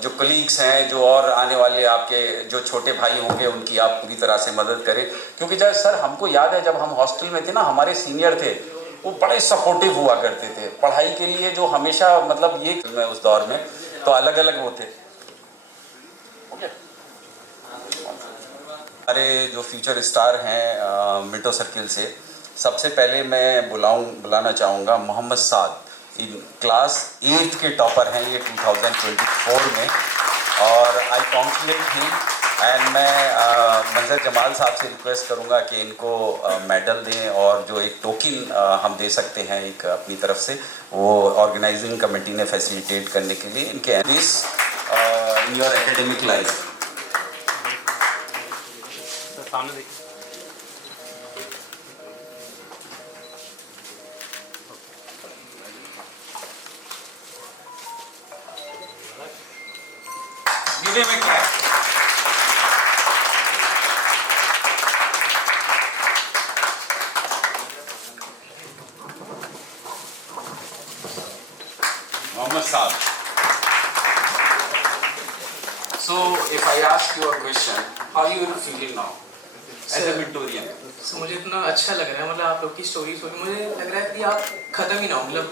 जो कलीग्स हैं, जो और आने वाले आपके जो छोटे भाई होंगे उनकी आप पूरी तरह से मदद करें। क्योंकि जब सर हमको याद है जब हम हॉस्टल में थे ना, हमारे सीनियर थे वो बड़े सपोर्टिव हुआ करते थे पढ़ाई के लिए, जो हमेशा मतलब ये उस दौर में तो अलग अलग वो थे। हमारे जो फ्यूचर स्टार हैं मिंटो सर्किल से, सबसे पहले मैं बुलाना चाहूँगा मोहम्मद साद। इन क्लास 8th के टॉपर हैं ये 2024 में, और आई कॉन्ग्रेचुलेट हिम। एंड मैं मंजर जमाल साहब से रिक्वेस्ट करूँगा कि इनको मेडल दें और जो एक टोकन हम दे सकते हैं एक अपनी तरफ से, वो ऑर्गेनाइजिंग कमेटी ने फैसिलिटेट करने के लिए इनके this in your academic life. सामने देखिए। गिवे में क्या है? मोहम्मद साहब, so if I ask you a question, how you are feeling now as a Victorian? मुझे इतना अच्छा लग रहा है, मतलब आप लोग की स्टोरी मुझे लग रहा है कि आप खत्म ही ना हो। मतलब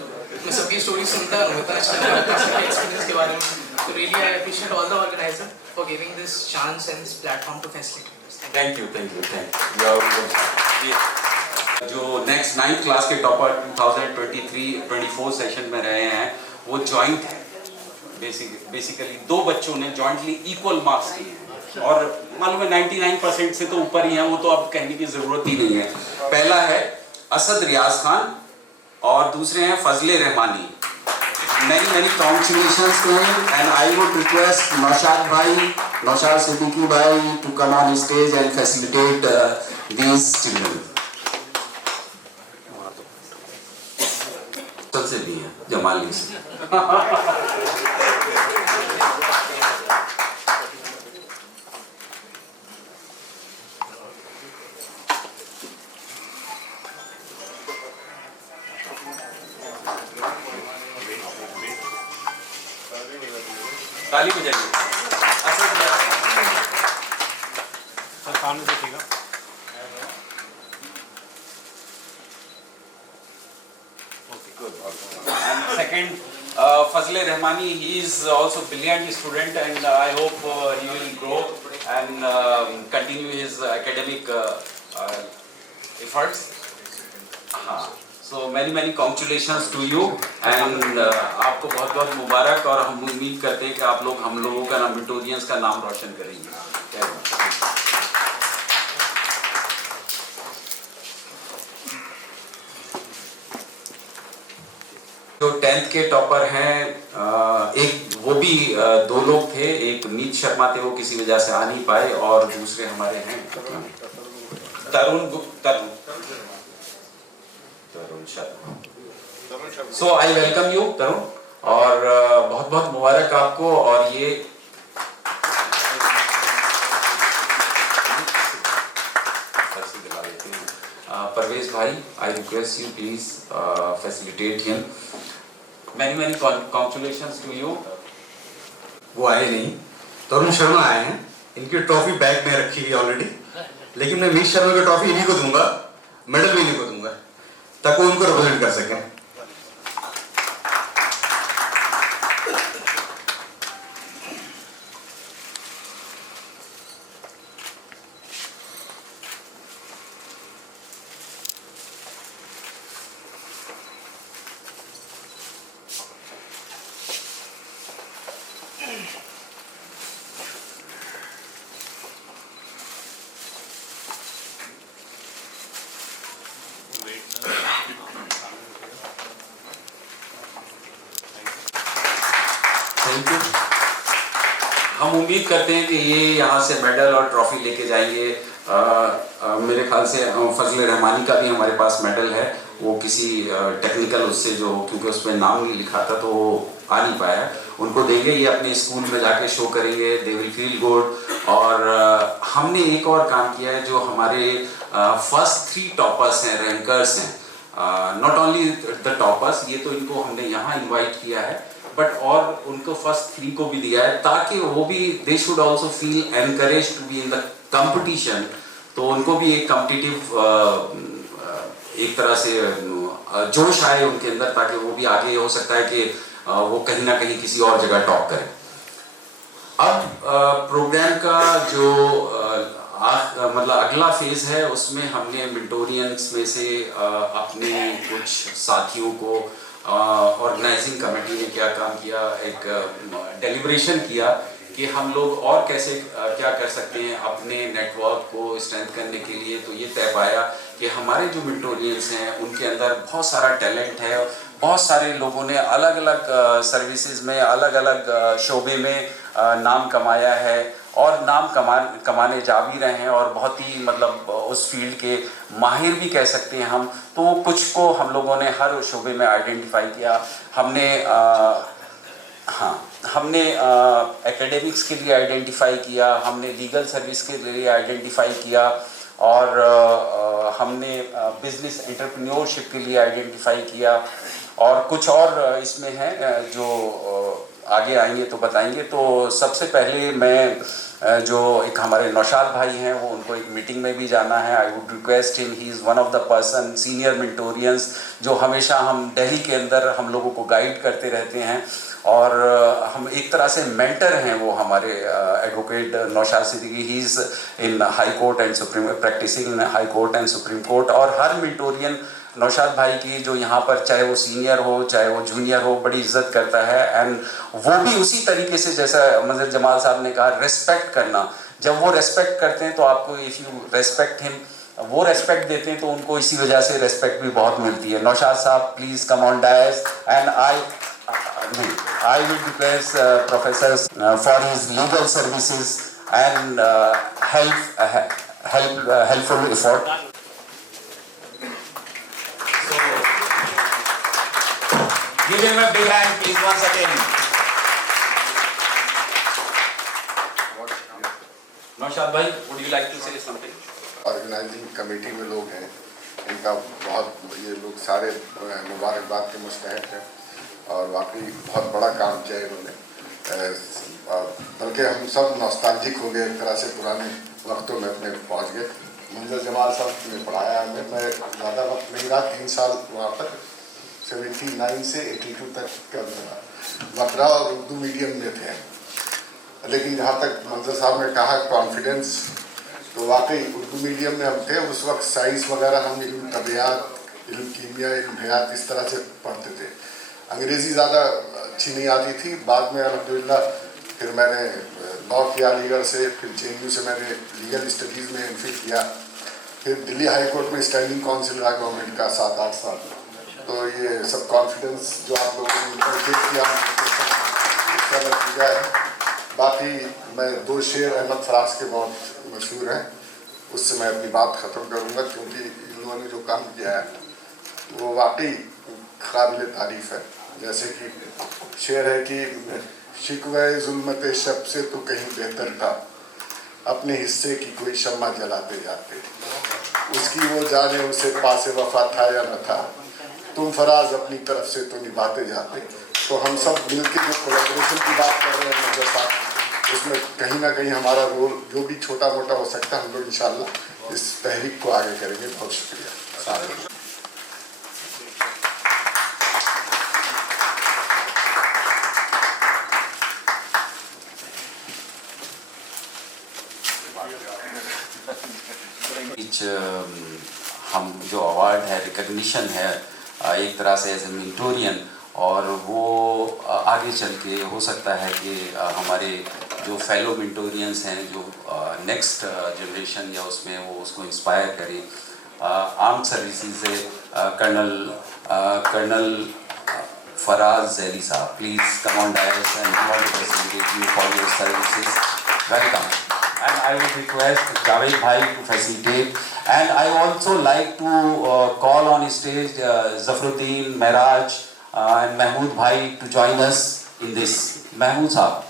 मैं सबकी स्टोरी सुनता हूँ, इतना अच्छा लग रहा है सबके एक्सपीरियंस के बारे में। तो really I appreciate all the organiser for giving this chance and this platform to facilitate. Thank you. जो नेक्स्ट 9th क्लास के टॉपर 2023-24 सेशन में रहे हैं वो जॉइंट है। बेसिकली 2 बच्चों ने जॉइंटली इक्वल मार्क्स किए हैं और मालूम है 99% से तो ऊपर ही हैं, वो तो अब कहने की ज़रूरत ही नहीं है। पहला है असद रियाज खान और दूसरे हैं फजले Rahmani. many congratulations to him, and I would request Naushad Siddiqui bhai to come on stage and facilitate these children. सबसे भी है जमाली से। ताली बजाइए। सामने देखिएगा। And second, Fazle Rahmani, he is also brilliant student, and I hope he will grow and continue his academic efforts. So many congratulations to you, and आपको बहुत बहुत मुबारक, और हम उम्मीद करते हैं कि आप लोग हम लोगों का नाम विक्टोरियंस का नाम रोशन करेंगे। जो 10th के टॉपर हैं, एक वो भी 2 लोग थे, एक मीत शर्मा थे, वो किसी वजह से आ नहीं पाए, और दूसरे हमारे हैं तरुण शर्मा। सो आई वेलकम यू तरुण, और बहुत बहुत मुबारक आपको। और ये परवेज भाई, I request you please facilitate him. many congratulations to you. वो आए नहीं, तरुण शर्मा आए हैं। इनकी ट्रॉफी बैग में रखी हुई ऑलरेडी, लेकिन मैं मीत शर्मा की ट्रॉफी इन्हीं को दूंगा, मेडल भी इन्हीं को दूंगा ताकि उनको रिप्रेजेंट कर सकें। हम उम्मीद करते हैं कि ये यहाँ से मेडल और ट्रॉफी लेके जाएंगे। मेरे ख्याल से फजल रहमानी का भी हमारे पास मेडल है, वो किसी टेक्निकल उससे जो, क्योंकि उसमें नाम नहीं लिखा था तो वो आ नहीं पाया, उनको देंगे। ये अपने स्कूल में जाके शो करेंगे, दे विल फील गुड। और हमने एक और काम किया है, जो हमारे फर्स्ट 3 टॉपर्स हैं, रैंकर्स हैं, नॉट ओनली द टॉपर्स, ये तो इनको हमने यहाँ इनवाइट किया है, बट और उनको फर्स्ट 3 को भी दिया है, ताकि वो भी they should also feel encourage to be in the competition. तो उनको भी एक कॉम्पिटिटिव एक तरह से जोश आए उनके अंदर, ताकि वो भी आगे, हो सकता है कि वो कहीं ना कहीं किसी और जगह टॉप करें। अब प्रोग्राम का जो मतलब अगला फेज है, उसमें हमने मिंटोरियंस में से अपने कुछ साथियों को, ऑर्गेनाइजिंग कमेटी ने क्या काम किया, एक डेलिब्रेशन किया कि हम लोग और कैसे क्या कर सकते हैं अपने नेटवर्क को स्ट्रेंथ करने के लिए। तो ये तय पाया कि हमारे जो मिंटोरियंस हैं उनके अंदर बहुत सारा टैलेंट है, बहुत सारे लोगों ने अलग अलग सर्विसेज में, अलग अलग शोबे में नाम कमाया है और नाम कमाने जा भी रहे हैं, और बहुत ही मतलब उस फील्ड के माहिर भी कह सकते हैं हम। तो कुछ को हम लोगों ने हर शोबे में आइडेंटिफाई किया। हमने एकेडमिक्स के लिए आइडेंटिफाई किया, हमने लीगल सर्विस के लिए आइडेंटिफाई किया, और हमने बिजनेस एंटरप्रेन्योरशिप के लिए आइडेंटिफाई किया, और कुछ और इसमें हैं जो आगे आएंगे तो बताएंगे। तो सबसे पहले मैं जो एक हमारे नौशाद भाई हैं, वो उनको एक मीटिंग में भी जाना है। I would request him, he is one of the person senior mentorians जो हमेशा हम दिल्ली के अंदर हम लोगों को गाइड करते रहते हैं, और हम एक तरह से मेंटर हैं वो हमारे advocate Naushad Siddiqui. He is in High Court and Supreme, practising in High Court and Supreme Court, और हर मिंटोरियन नौशाद भाई की जो यहाँ पर, चाहे वो सीनियर हो चाहे वो जूनियर हो, बड़ी इज्जत करता है। एंड वो भी उसी तरीके से, जैसा मंजर जमाल साहब ने कहा, रेस्पेक्ट करना। जब वो रेस्पेक्ट करते हैं तो आपको, इफ़ यू रेस्पेक्ट हिम, वो रेस्पेक्ट देते हैं तो उनको इसी वजह से रेस्पेक्ट भी बहुत मिलती है। Naushad sahab please come on dais, and I will request Professor for his legal services and helpful effort. So, give him a big hand, please, once again. Naushad bhai, would you like to say something? Organising committee में लोग हैं, इनका बहुत, ये लोग सारे मुबारकबाद के मुस्तहक हैं, और वाकई बहुत बड़ा काम किया इन्होंने। बल्कि हम सब नॉस्टैल्जिक हो गए, एक तरह से पुराने वक्तों में अपने पहुंच गए। मंजर जमाल साहब ने पढ़ाया हमें, मैं ज़्यादा वक्त नहीं रहा, 3 साल वहाँ तक, 79 से 82 तक का बकरा और उर्दू मीडियम में थे। लेकिन जहाँ तक मंजर साहब ने कहा कॉन्फिडेंस, तो वाकई उर्दू मीडियम में हम थे। उस वक्त साइंस वगैरह हम इल्म तबियात, इल्म कीमिया, इल्म हयात इस तरह से पढ़ते थे। अंग्रेज़ी ज़्यादा अच्छी नहीं आती थी। बाद में अल्हम्दुलिल्लाह फिर मैंने लॉ किया अलीगढ़ से, फिर JNU से मैंने लीगल स्टडीज़ में एमफिल किया, फिर दिल्ली हाई कोर्ट में स्टैंडिंग काउंसिल रहा गवर्नमेंट का 7-8 साल। तो ये सब कॉन्फिडेंस जो आप लोगों ने परचेज किया, इसका नतीजा है। बाकी मैं 2 शेर अहमद फराज के बहुत मशहूर हैं, उससे मैं अपनी बात ख़त्म करूँगा, क्योंकि इन लोगों ने जो काम किया है वो वाकई काबिल तारीफ़ है। जैसे कि शेर है कि शिकवे जुल्मत शब से तो कहीं बेहतर था, अपने हिस्से की कोई शम्मा जलाते जाते, उसकी वो जाने उसे पासे वफा था या न था, तुम फराज अपनी तरफ से तो निभाते जाते। तो हम सब मिलकर जो कोलैबोरेशन की बात कर रहे हैं मंजर साहब, उसमें कहीं ना कहीं हमारा रोल जो भी छोटा मोटा हो सकता है, हम लोग इंशाल्लाह इस तहरीक को आगे करेंगे। बहुत शुक्रिया। हम जो अवार्ड है, रिकग्निशन है एक तरह से एज ए मिंटोरियन, और वो आगे चल के हो सकता है कि हमारे जो फेलो मिंटोरियंस हैं, जो नेक्स्ट जनरेशन या उसमें वो उसको इंस्पायर करें। आर्म्ड सर्विसेज से colonel Faraz Jaili sahab, please come on dais and for your services. Welcome. And I will request Javed Bhai to facilitate. And I also like to call on stage Zafruddin, Mehraj and Mahmood Bhai to join us in this. Mahmood Saab.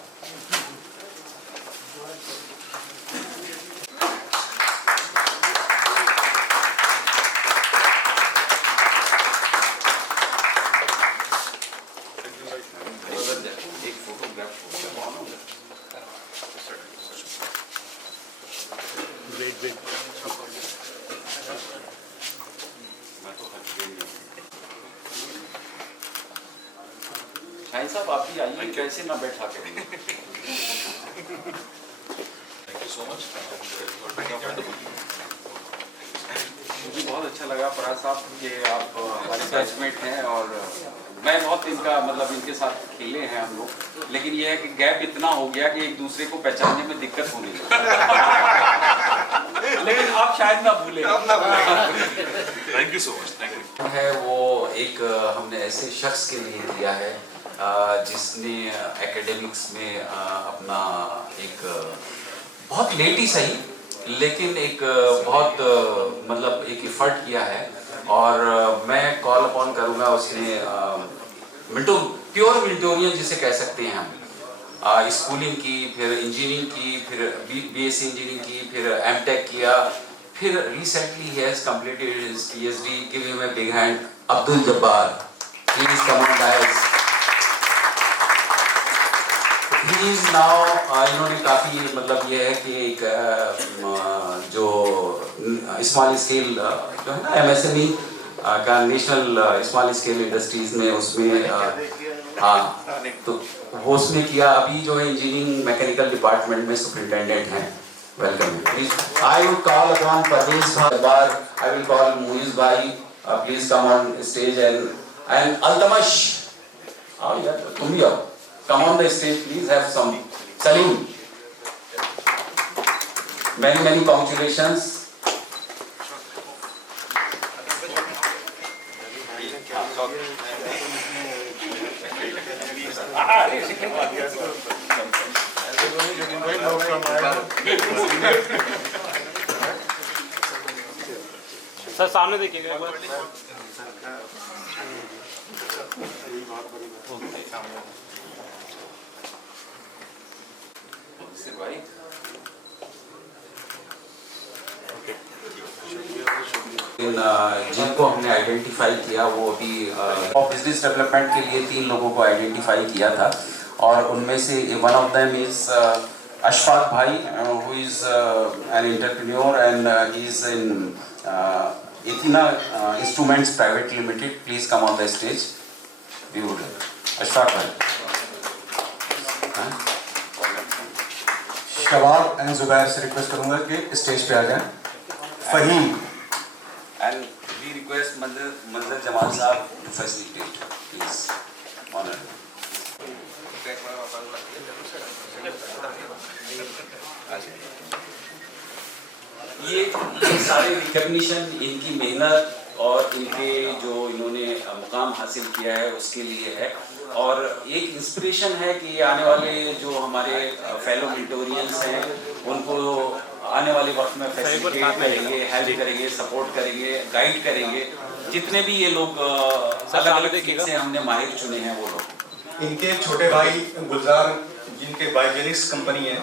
Shaheen साहब आप भी आइए, कैसे ना बैठा करेंगे। मुझे बहुत अच्छा लगा फराज साहब कि आप हमारे बैचमेट हैं और मैं बहुत इनका मतलब इनके साथ खेले हैं हम लोग, लेकिन यह है कि गैप इतना हो गया कि एक दूसरे को पहचानने में दिक्कत होने लगी। लेकिन आप शायद ना भूलें। Thank you so much, thank you. है वो एक हमने ऐसे शख्स के लिए दिया है जिसने एकेडमिक्स में अपना एक बहुत लेट ही सही लेकिन एक बहुत मतलब एक एफर्ट किया है और मैं कॉल अपॉन करूँगा उसने प्योर मिल्टोरियन जिसे कह सकते हैं हम, स्कूलिंग की, फिर इंजीनियरिंग की, फिर बीएससी इंजीनियरिंग की, फिर एमटेक किया, फिर recently he has completed his PhD. Give him a big hand. Abdul Jabbar, please come on guys. He is now इन्होंने काफ़ी मतलब ये है कि एक जो स्मॉल स्केल जो है ना एमएसएमई का नेशनल स्मॉल स्केल इंडस्ट्रीज में उसमें हाँ तो वो उसने किया। अभी जो है इंजीनियरिंग मैकेनिकल डिपार्टमेंट में सुपरिटेंडेंट हैं। Welcome please. I will call upon Parvez बार, आई विल कॉल मुइज भाई, please come on stage and Altamash आओ यार तुम भी आओ, come on the stage, please have some Salim. Many congratulations. Sir सामने देखिएगा एक बार। जिनको हमने आइडेंटिफाई किया वो अभी बिजनेस डेवलपमेंट के लिए 3 लोगों को आइडेंटिफाई किया था और उनमें से one of them is Ashfaq भाई who is an entrepreneur and he is in इथिना instruments private limited. Please come on the stage. Ashfaq भाई। शबाब एंड जुबैर से रिक्वेस्ट करूंगा कि स्टेज पे आ जाएं। फहीम एंड वी रिक्वेस्ट मंजर जमाल साहब टू फैसिलिटेट प्लीज ऑनर। ये सारे रिकग्निशन इनकी मेहनत और इनके जो इन्होंने मुकाम हासिल किया है उसके लिए है और एक इंस्पिरेशन है कि आने वाले जो हमारे फेलो मिल्टोरियंस हैं उनको आने वाले वक्त में फैसिलिटेट करेंगे, हेल्प करेंगे, सपोर्ट करेंगे, गाइड करेंगे। जितने भी ये लोग अलग-अलग फील्ड से हमने माहिर चुने हैं वो लोग। इनके छोटे भाई गुलजार जिनके बायोजेनिक्स कंपनी है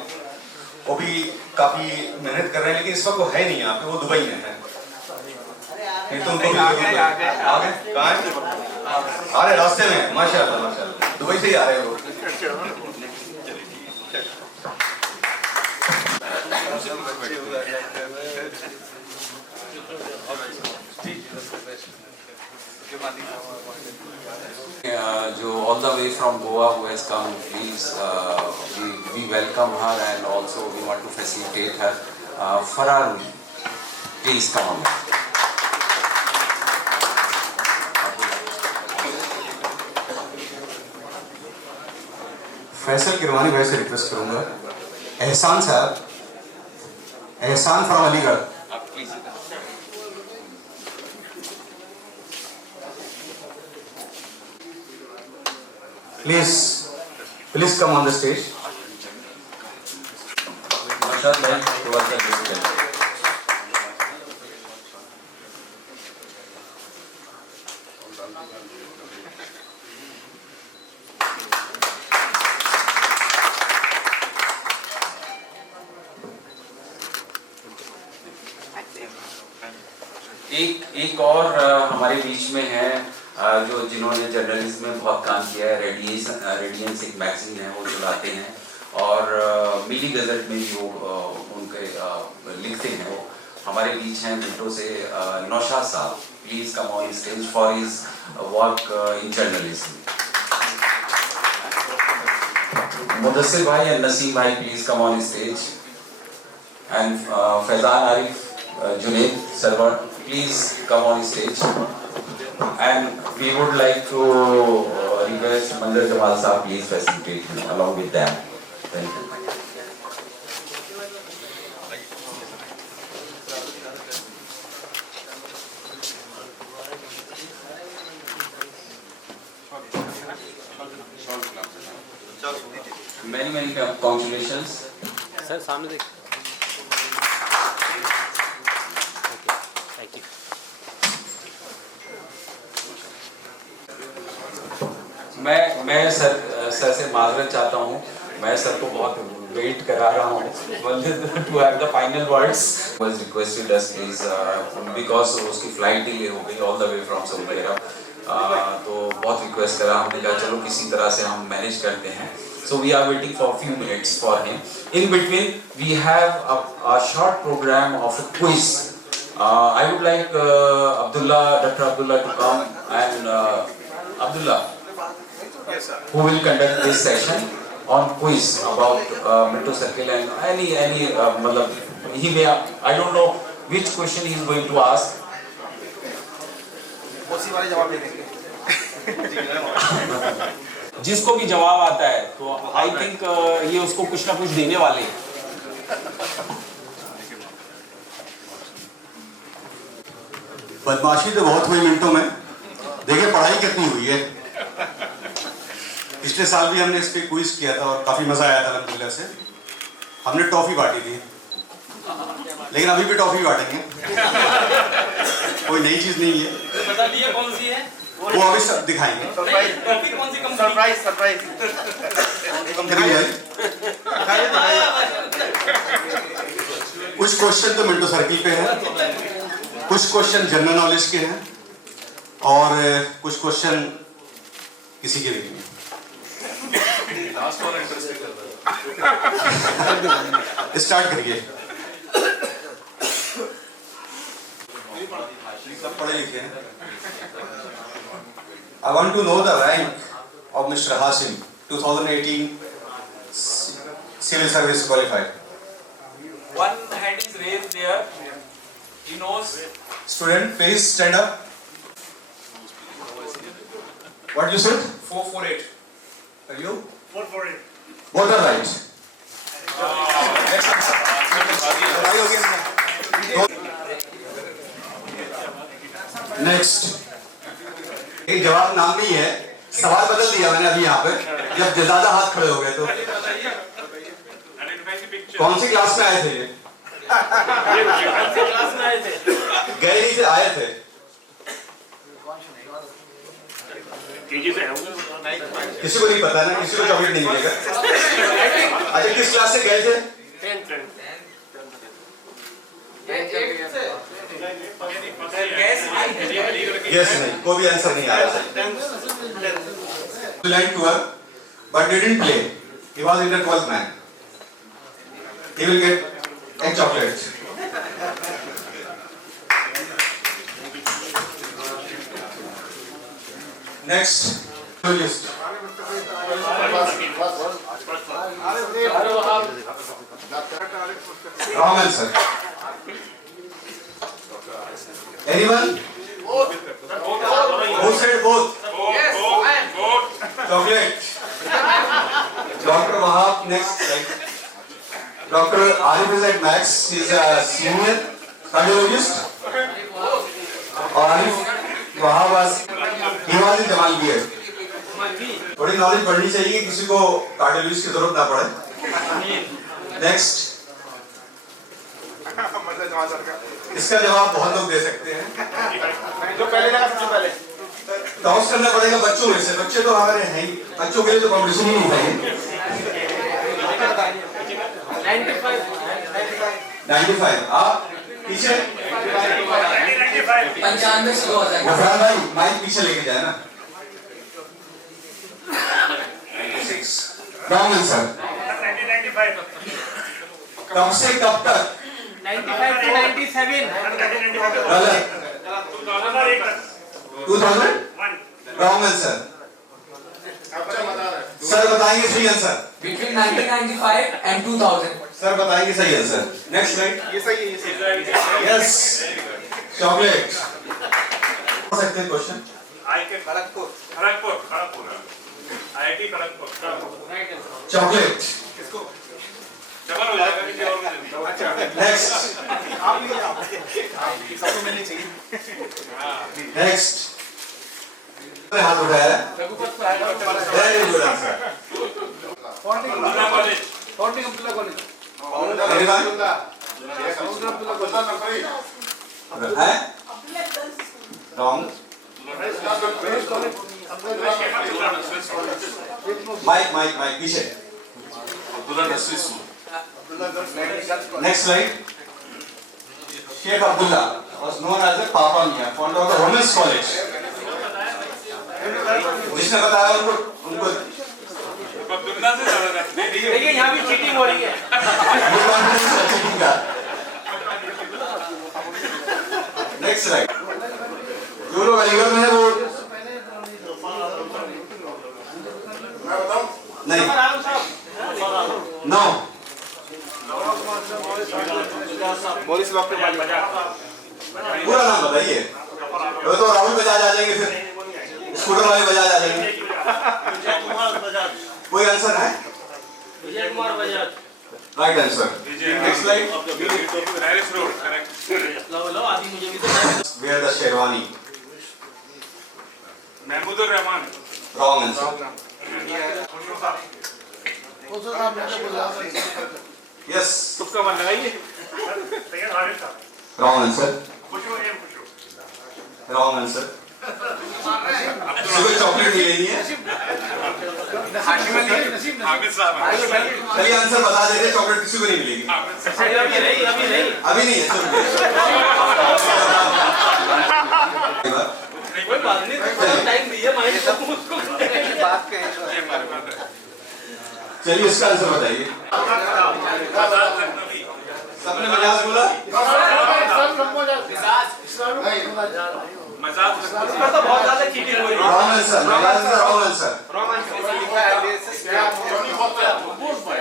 वो भी काफ़ी मेहनत कर रहे हैं, लेकिन इस वक्त वो है नहीं यहाँ पे, वो दुबई में है। नहीं तो उनको आगे कहाँ है? आ रहे रास्ते में, माशाल्लाह माशाल्लाह, दुबई से ही आ रहे हो। जो all the way from Goa who has come, please we welcome her and also we want to facilitate her. Farah, please come on. Faisal Keeravani भाई से रिक्वेस्ट करूंगा। एहसान साहब, एहसान from Aligarh. Please come on the stage. प्रसाद भाई थोड़ा सा डिस्कस एक और हमारे बीच में है जो जिन्होंने जर्नलिज्म में बहुत काम किया है। रेडियंस एक मैगजीन है, वो चलाते हैं और मिली गजट में भी वो उनके लिखते हैं। वो हमारे बीच हैं मिनटों से नौशाद साहब, please come on stage for his work in journalism. Mudassir भाई एंड नसीम भाई, please come on stage. And Faizan Arif, Junaid Sarwar, please come on stage. And we would like to request Manzar Jamal Sahab, please facilitate along with them. Thank you. Many congratulations. Sir सामने देखिए। मैं sir से माजरत चाहता हूँ। मैं sir को बहुत वेट करा रहा हूँ to have the final words. Was requested us please because उसकी फ्लाइट डिले हो गई all the way from Saudi Arabia, तो बहुत रिक्वेस्ट करा। हमने कहा चलो किसी तरह से हम मैनेज करते हैं। So we are waiting for a few minutes for him. In between, we have a short program of a quiz. I would like Dr. Abdullah to come and Abdullah, who will conduct this session on quiz about Metro Circle and any he may, I don't know which question he is going to ask. जिसको भी जवाब आता है तो I think ये उसको कुछ ना कुछ देने वाले हैं। बदमाशी तो बहुत हुई मिनटों में। देखिए पढ़ाई कितनी हुई है। पिछले साल भी हमने इस पे क्विज किया था और काफी मजा आया था अल्हम्दुलिल्लाह से। हमने टॉफी बांटी थी, लेकिन अभी भी टॉफी बांटेंगे। कोई नई चीज नहीं है। बता दिया कौन सी है? वो अभी सब दिखाएंगे। टॉफी कौन सी कंपनी? सरप्राइज कंपनी भाई। कुछ क्वेश्चन तो मिंटो सर्किल पे हैं, कुछ क्वेश्चन जनरल नॉलेज के हैं और कुछ क्वेश्चन किसी के भी नहीं। स्टार्ट करिए। सब पढ़े लिखे हैं। I want to know the rank of Mr. Hasim, 2018 Civil Service qualified. One hand is raised there. He knows. Student, please stand up. What you said? 448. Are you? 448. Both are right. Next. एक जवाब नाम नहीं है, सवाल बदल दिया मैंने अभी यहाँ पे, जब ज्यादा हाथ खड़े हो गए तो। कौन सी क्लास में आए थे ये? गए नहीं थे, आए थे। किसी को नहीं पता ना, किसी को चॉकलेट नहीं मिलेगा। अच्छा किस क्लास से गए थे? Yes नहीं, कोई भी आंसर नहीं आया। He learned to work, but didn't play. He was in the 12th man. He will get a chocolate. Next, list. Wrong answer. Anyone? Who said both? Chocolate. Dr. Wahab, next. Dr. Arif is at Max. He is a senior cardiologist. और आरिफ वहाँ was in Jamal B. थोड़ी knowledge बढ़नी चाहिए, किसी को cardiologist की जरूरत ना पड़े। नेक्स्ट इसका जवाब बहुत लोग दे सकते हैं। जो पहले लगा सबसे पहले टॉस करना पड़ेगा बच्चों में से, बच्चे तो हमारे हैं ही, बच्चों के लिए तो कॉम्पिटिशन ही नहीं है। 95 आप पीछे 95 से 2000 गफरान भाई माइक पीछे लेके जाए ना। Wrong answer. कब से कब तक? 95 to 97 गलत। 2000 रॉन्ग आंसर। सर बताएंगे सही आंसर। between 1995 and 2000 सर बताएंगे सही आंसर। Next right. ये सही है, ये सही है। Yes chocolate. हो सकते हैं question. Kharagpur IIT Kharagpur chocolate. Double हो जाएगा कि और अच्छा नेक्स्ट आप भी सबको मिलनी चाहिए। नेक्स्ट हाथ उठाया। Very good answer. Abdullah college है रॉन्ग। माइक माइक माइक पीछे। Next slide. Sheikh Abdullah was known as a Papa Mia, founder of the Women's College. जिसने बताया उनको देखिए यहाँ भी चीटिंग हो रही है। Next slide. जो लोग अलीगढ़ में है वो नहीं नो पूरा नाम बताइए। तो राहुल बजाज आ जाएंगे, फिर स्कूटर वाले बजाज आ जाएंगे। कोई आंसर है? Vijay Kumar Bajaj. Right answer. Next slide. लो आदि मुझे भी तो wear the sherwani. Mahmudur Rahman wrong answer. Yes तुक्का मन लगाइए। Wrong answer. Wrong answer. सुबह चॉकलेट नहीं लेनी है। हामिद साहब चलिए आंसर बता देते, चॉकलेट किसी को नहीं मिलेगी। अभी नहीं है। कोई बात नहीं, टाइम दिए माइंड को उसको बात कहें। चलिए इसका आंसर बताइए। सबने मजाक बोला। उसका तो बहुत ज्यादा चीटिंग हुई। Wrong answer. Wrong answer.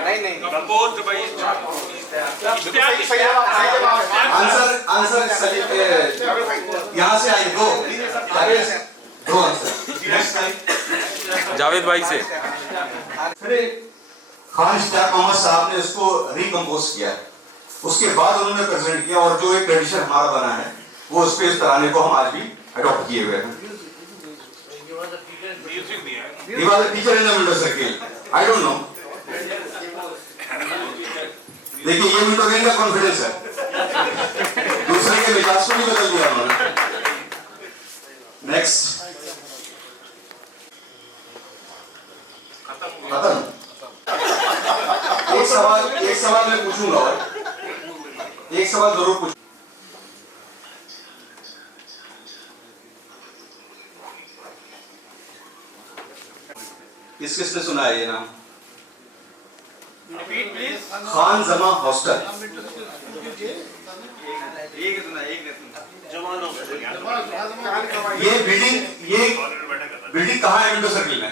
नहीं आंसर यहाँ से आई दो आंसर। जावेद भाई से खान इश्तियाक मोहम्मद साहब ने उसको रिकम्पोज किया, उसके बाद उन्होंने प्रेजेंट किया, और जो एक ट्रेडिशन हमारा बना है वो उस पे इस तराने को हम आज भी अडॉप्ट किए हुए हैं। He was a teacher in the window circle. I don't know. देखिए ये विंडो गेम का कॉन्फिडेंस है, दूसरे के मिजाज को भी बदल दिया उन्होंने। नेक्स्ट खत्म। एक सवाल मैं पूछूंगा, और एक सवाल जरूर पूछ। किस किसने सुना है ये नाम? खान जमा हॉस्टल। ये बिल्डिंग कहाँ है विंडो सर्किल में?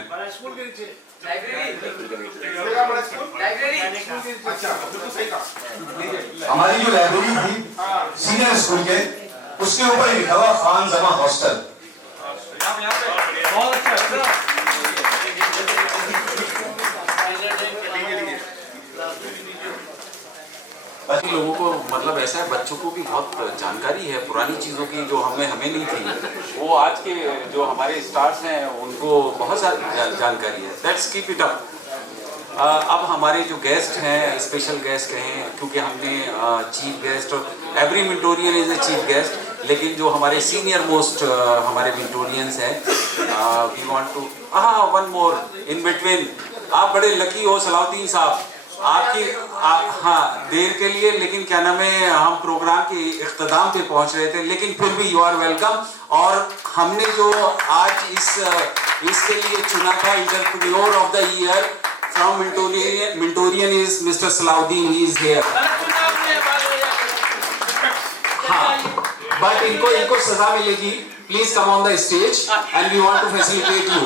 हमारी जो लाइब्रेरी थी सीनियर स्कूल के, उसके ऊपर ही लिखा हुआ खान जमा हॉस्टल। बहुत अच्छा। लोगों को मतलब ऐसा है, बच्चों को भी बहुत जानकारी है पुरानी चीज़ों की जो हमें नहीं थी, वो आज के जो हमारे स्टार्स हैं उनको बहुत सारी जानकारी है। Let's keep it up. अब हमारे जो गेस्ट हैं, स्पेशल गेस्ट हैं, क्योंकि हमने चीफ गेस्ट और every Mintorian is a chief guest, लेकिन जो हमारे सीनियर मोस्ट हमारे मिंटोरियंस हैं, we want to one more in between. आप बड़े लकी हो सलाउद्दीन साहब, आपकी हाँ देर के लिए, लेकिन क्या नाम है, हम प्रोग्राम के इख्तिताम पे पहुंच रहे थे, लेकिन फिर भी यू आर वेलकम। और हमने जो आज इसके लिए चुना था entrepreneur of the year from Mintorian is mister Salauddin, he is here. हाँ, बट इनको सजा मिलेगी। Please come on the stage and we want to facilitate you.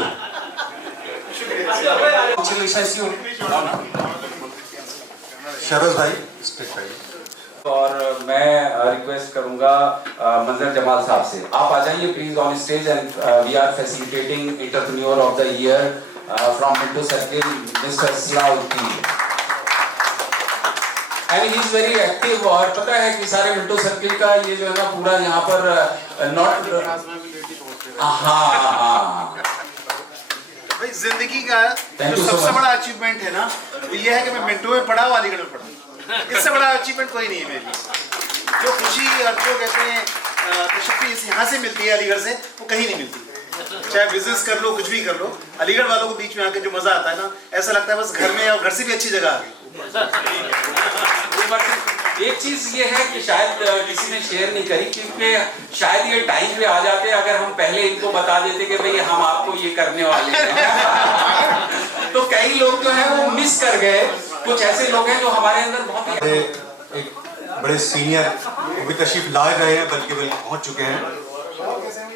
Sharad भाई स्टेज भाई। और मैं रिक्वेस्ट करूंगा मंजर जमाल साहब से, आप आ जाइए please on stage and we are facilitating entrepreneur of the year from Minto circle mister Salauddin and he is very active. और पता है कि सारे मिंटो सर्किल का ये जो है ना पूरा यहाँ पर नॉट हाँ भाई जिंदगी का जो सबसे बड़ा अचीवमेंट है ना वो ये है कि मैं मिंटो में पढ़ा और अलीगढ़ में पढ़ा। इससे बड़ा अचीवमेंट कोई नहीं है मेरे लिए। जो खुशी और जो कहते हैं तशक्की यहाँ से मिलती है अलीगढ़ से, वो कहीं नहीं मिलती। चाहे बिजनेस कर लो, कुछ भी कर लो, अलीगढ़ वालों को बीच में आके जो मजा आता है ना, ऐसा लगता है बस घर में और घर से भी अच्छी जगह आ गई। एक चीज ये है कि शायद किसी ने शेयर नहीं करी, क्योंकि शायद ये टाइम पे आ जाते अगर हम पहले इनको बता देते कि भाई हम आपको ये करने वाले हैं। तो कई लोग जो है वो मिस कर गए। कुछ ऐसे लोग हैं जो हमारे अंदर बहुत एक बड़े सीनियर वो भी तशरीफ ला गए हैं, बल्कि पहुंच चुके हैं।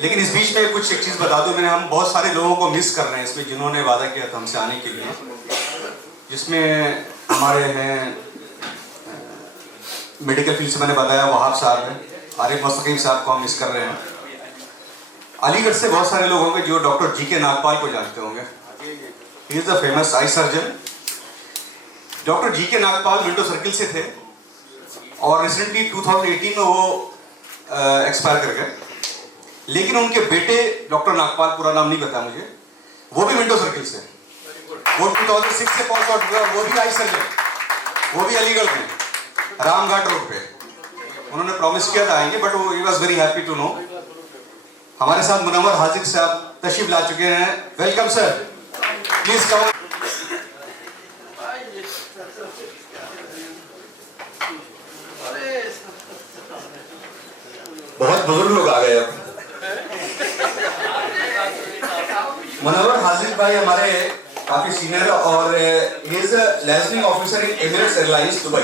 लेकिन इस बीच में कुछ एक चीज़ बता दूं, हम बहुत सारे लोगों को मिस कर रहे हैं इसमें, जिन्होंने वादा किया था हमसे आने के लिए, जिसमें हमारे हैं मेडिकल फील्ड से मैंने बताया वहाब साहब हैं, आरिफ मुस्तकीम साहब को हम मिस कर रहे हैं। अलीगढ़ से बहुत सारे लोग होंगे जो डॉक्टर जी के नागपाल को जानते होंगे। He is the famous eye surgeon. Doctor G K Nagpal Minto circle से थे और रिसेंटली 2018 में वो एक्सपायर कर गए। लेकिन उनके बेटे डॉक्टर नागपाल, पूरा नाम नहीं पता मुझे, वो भी मिंटो सर्किल से, वो 2006 से पास आउट हुआ, वो भी आई सर्जन, वो भी अलीगढ़ में रामघाट रोड पे। उन्होंने प्रॉमिस किया था आएंगे, बट वो he was very happy to know. हमारे साथ मुनव्वर हाजिक साहब तशरीफ ला चुके हैं। Welcome sir, please come. बहुत बुजुर्ग लोग आ गए अब। मुनव्वर हाजिक भाई हमारे काफी सीनियर और he is licensing officer in Emirates airlines Dubai.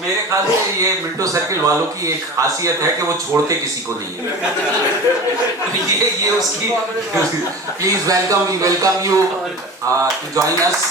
मेरे ख्याल से ये मिंटो सर्किल वालों की एक खासियत है कि वो छोड़ते किसी को नहीं है। ये उसकी please welcome you to join us.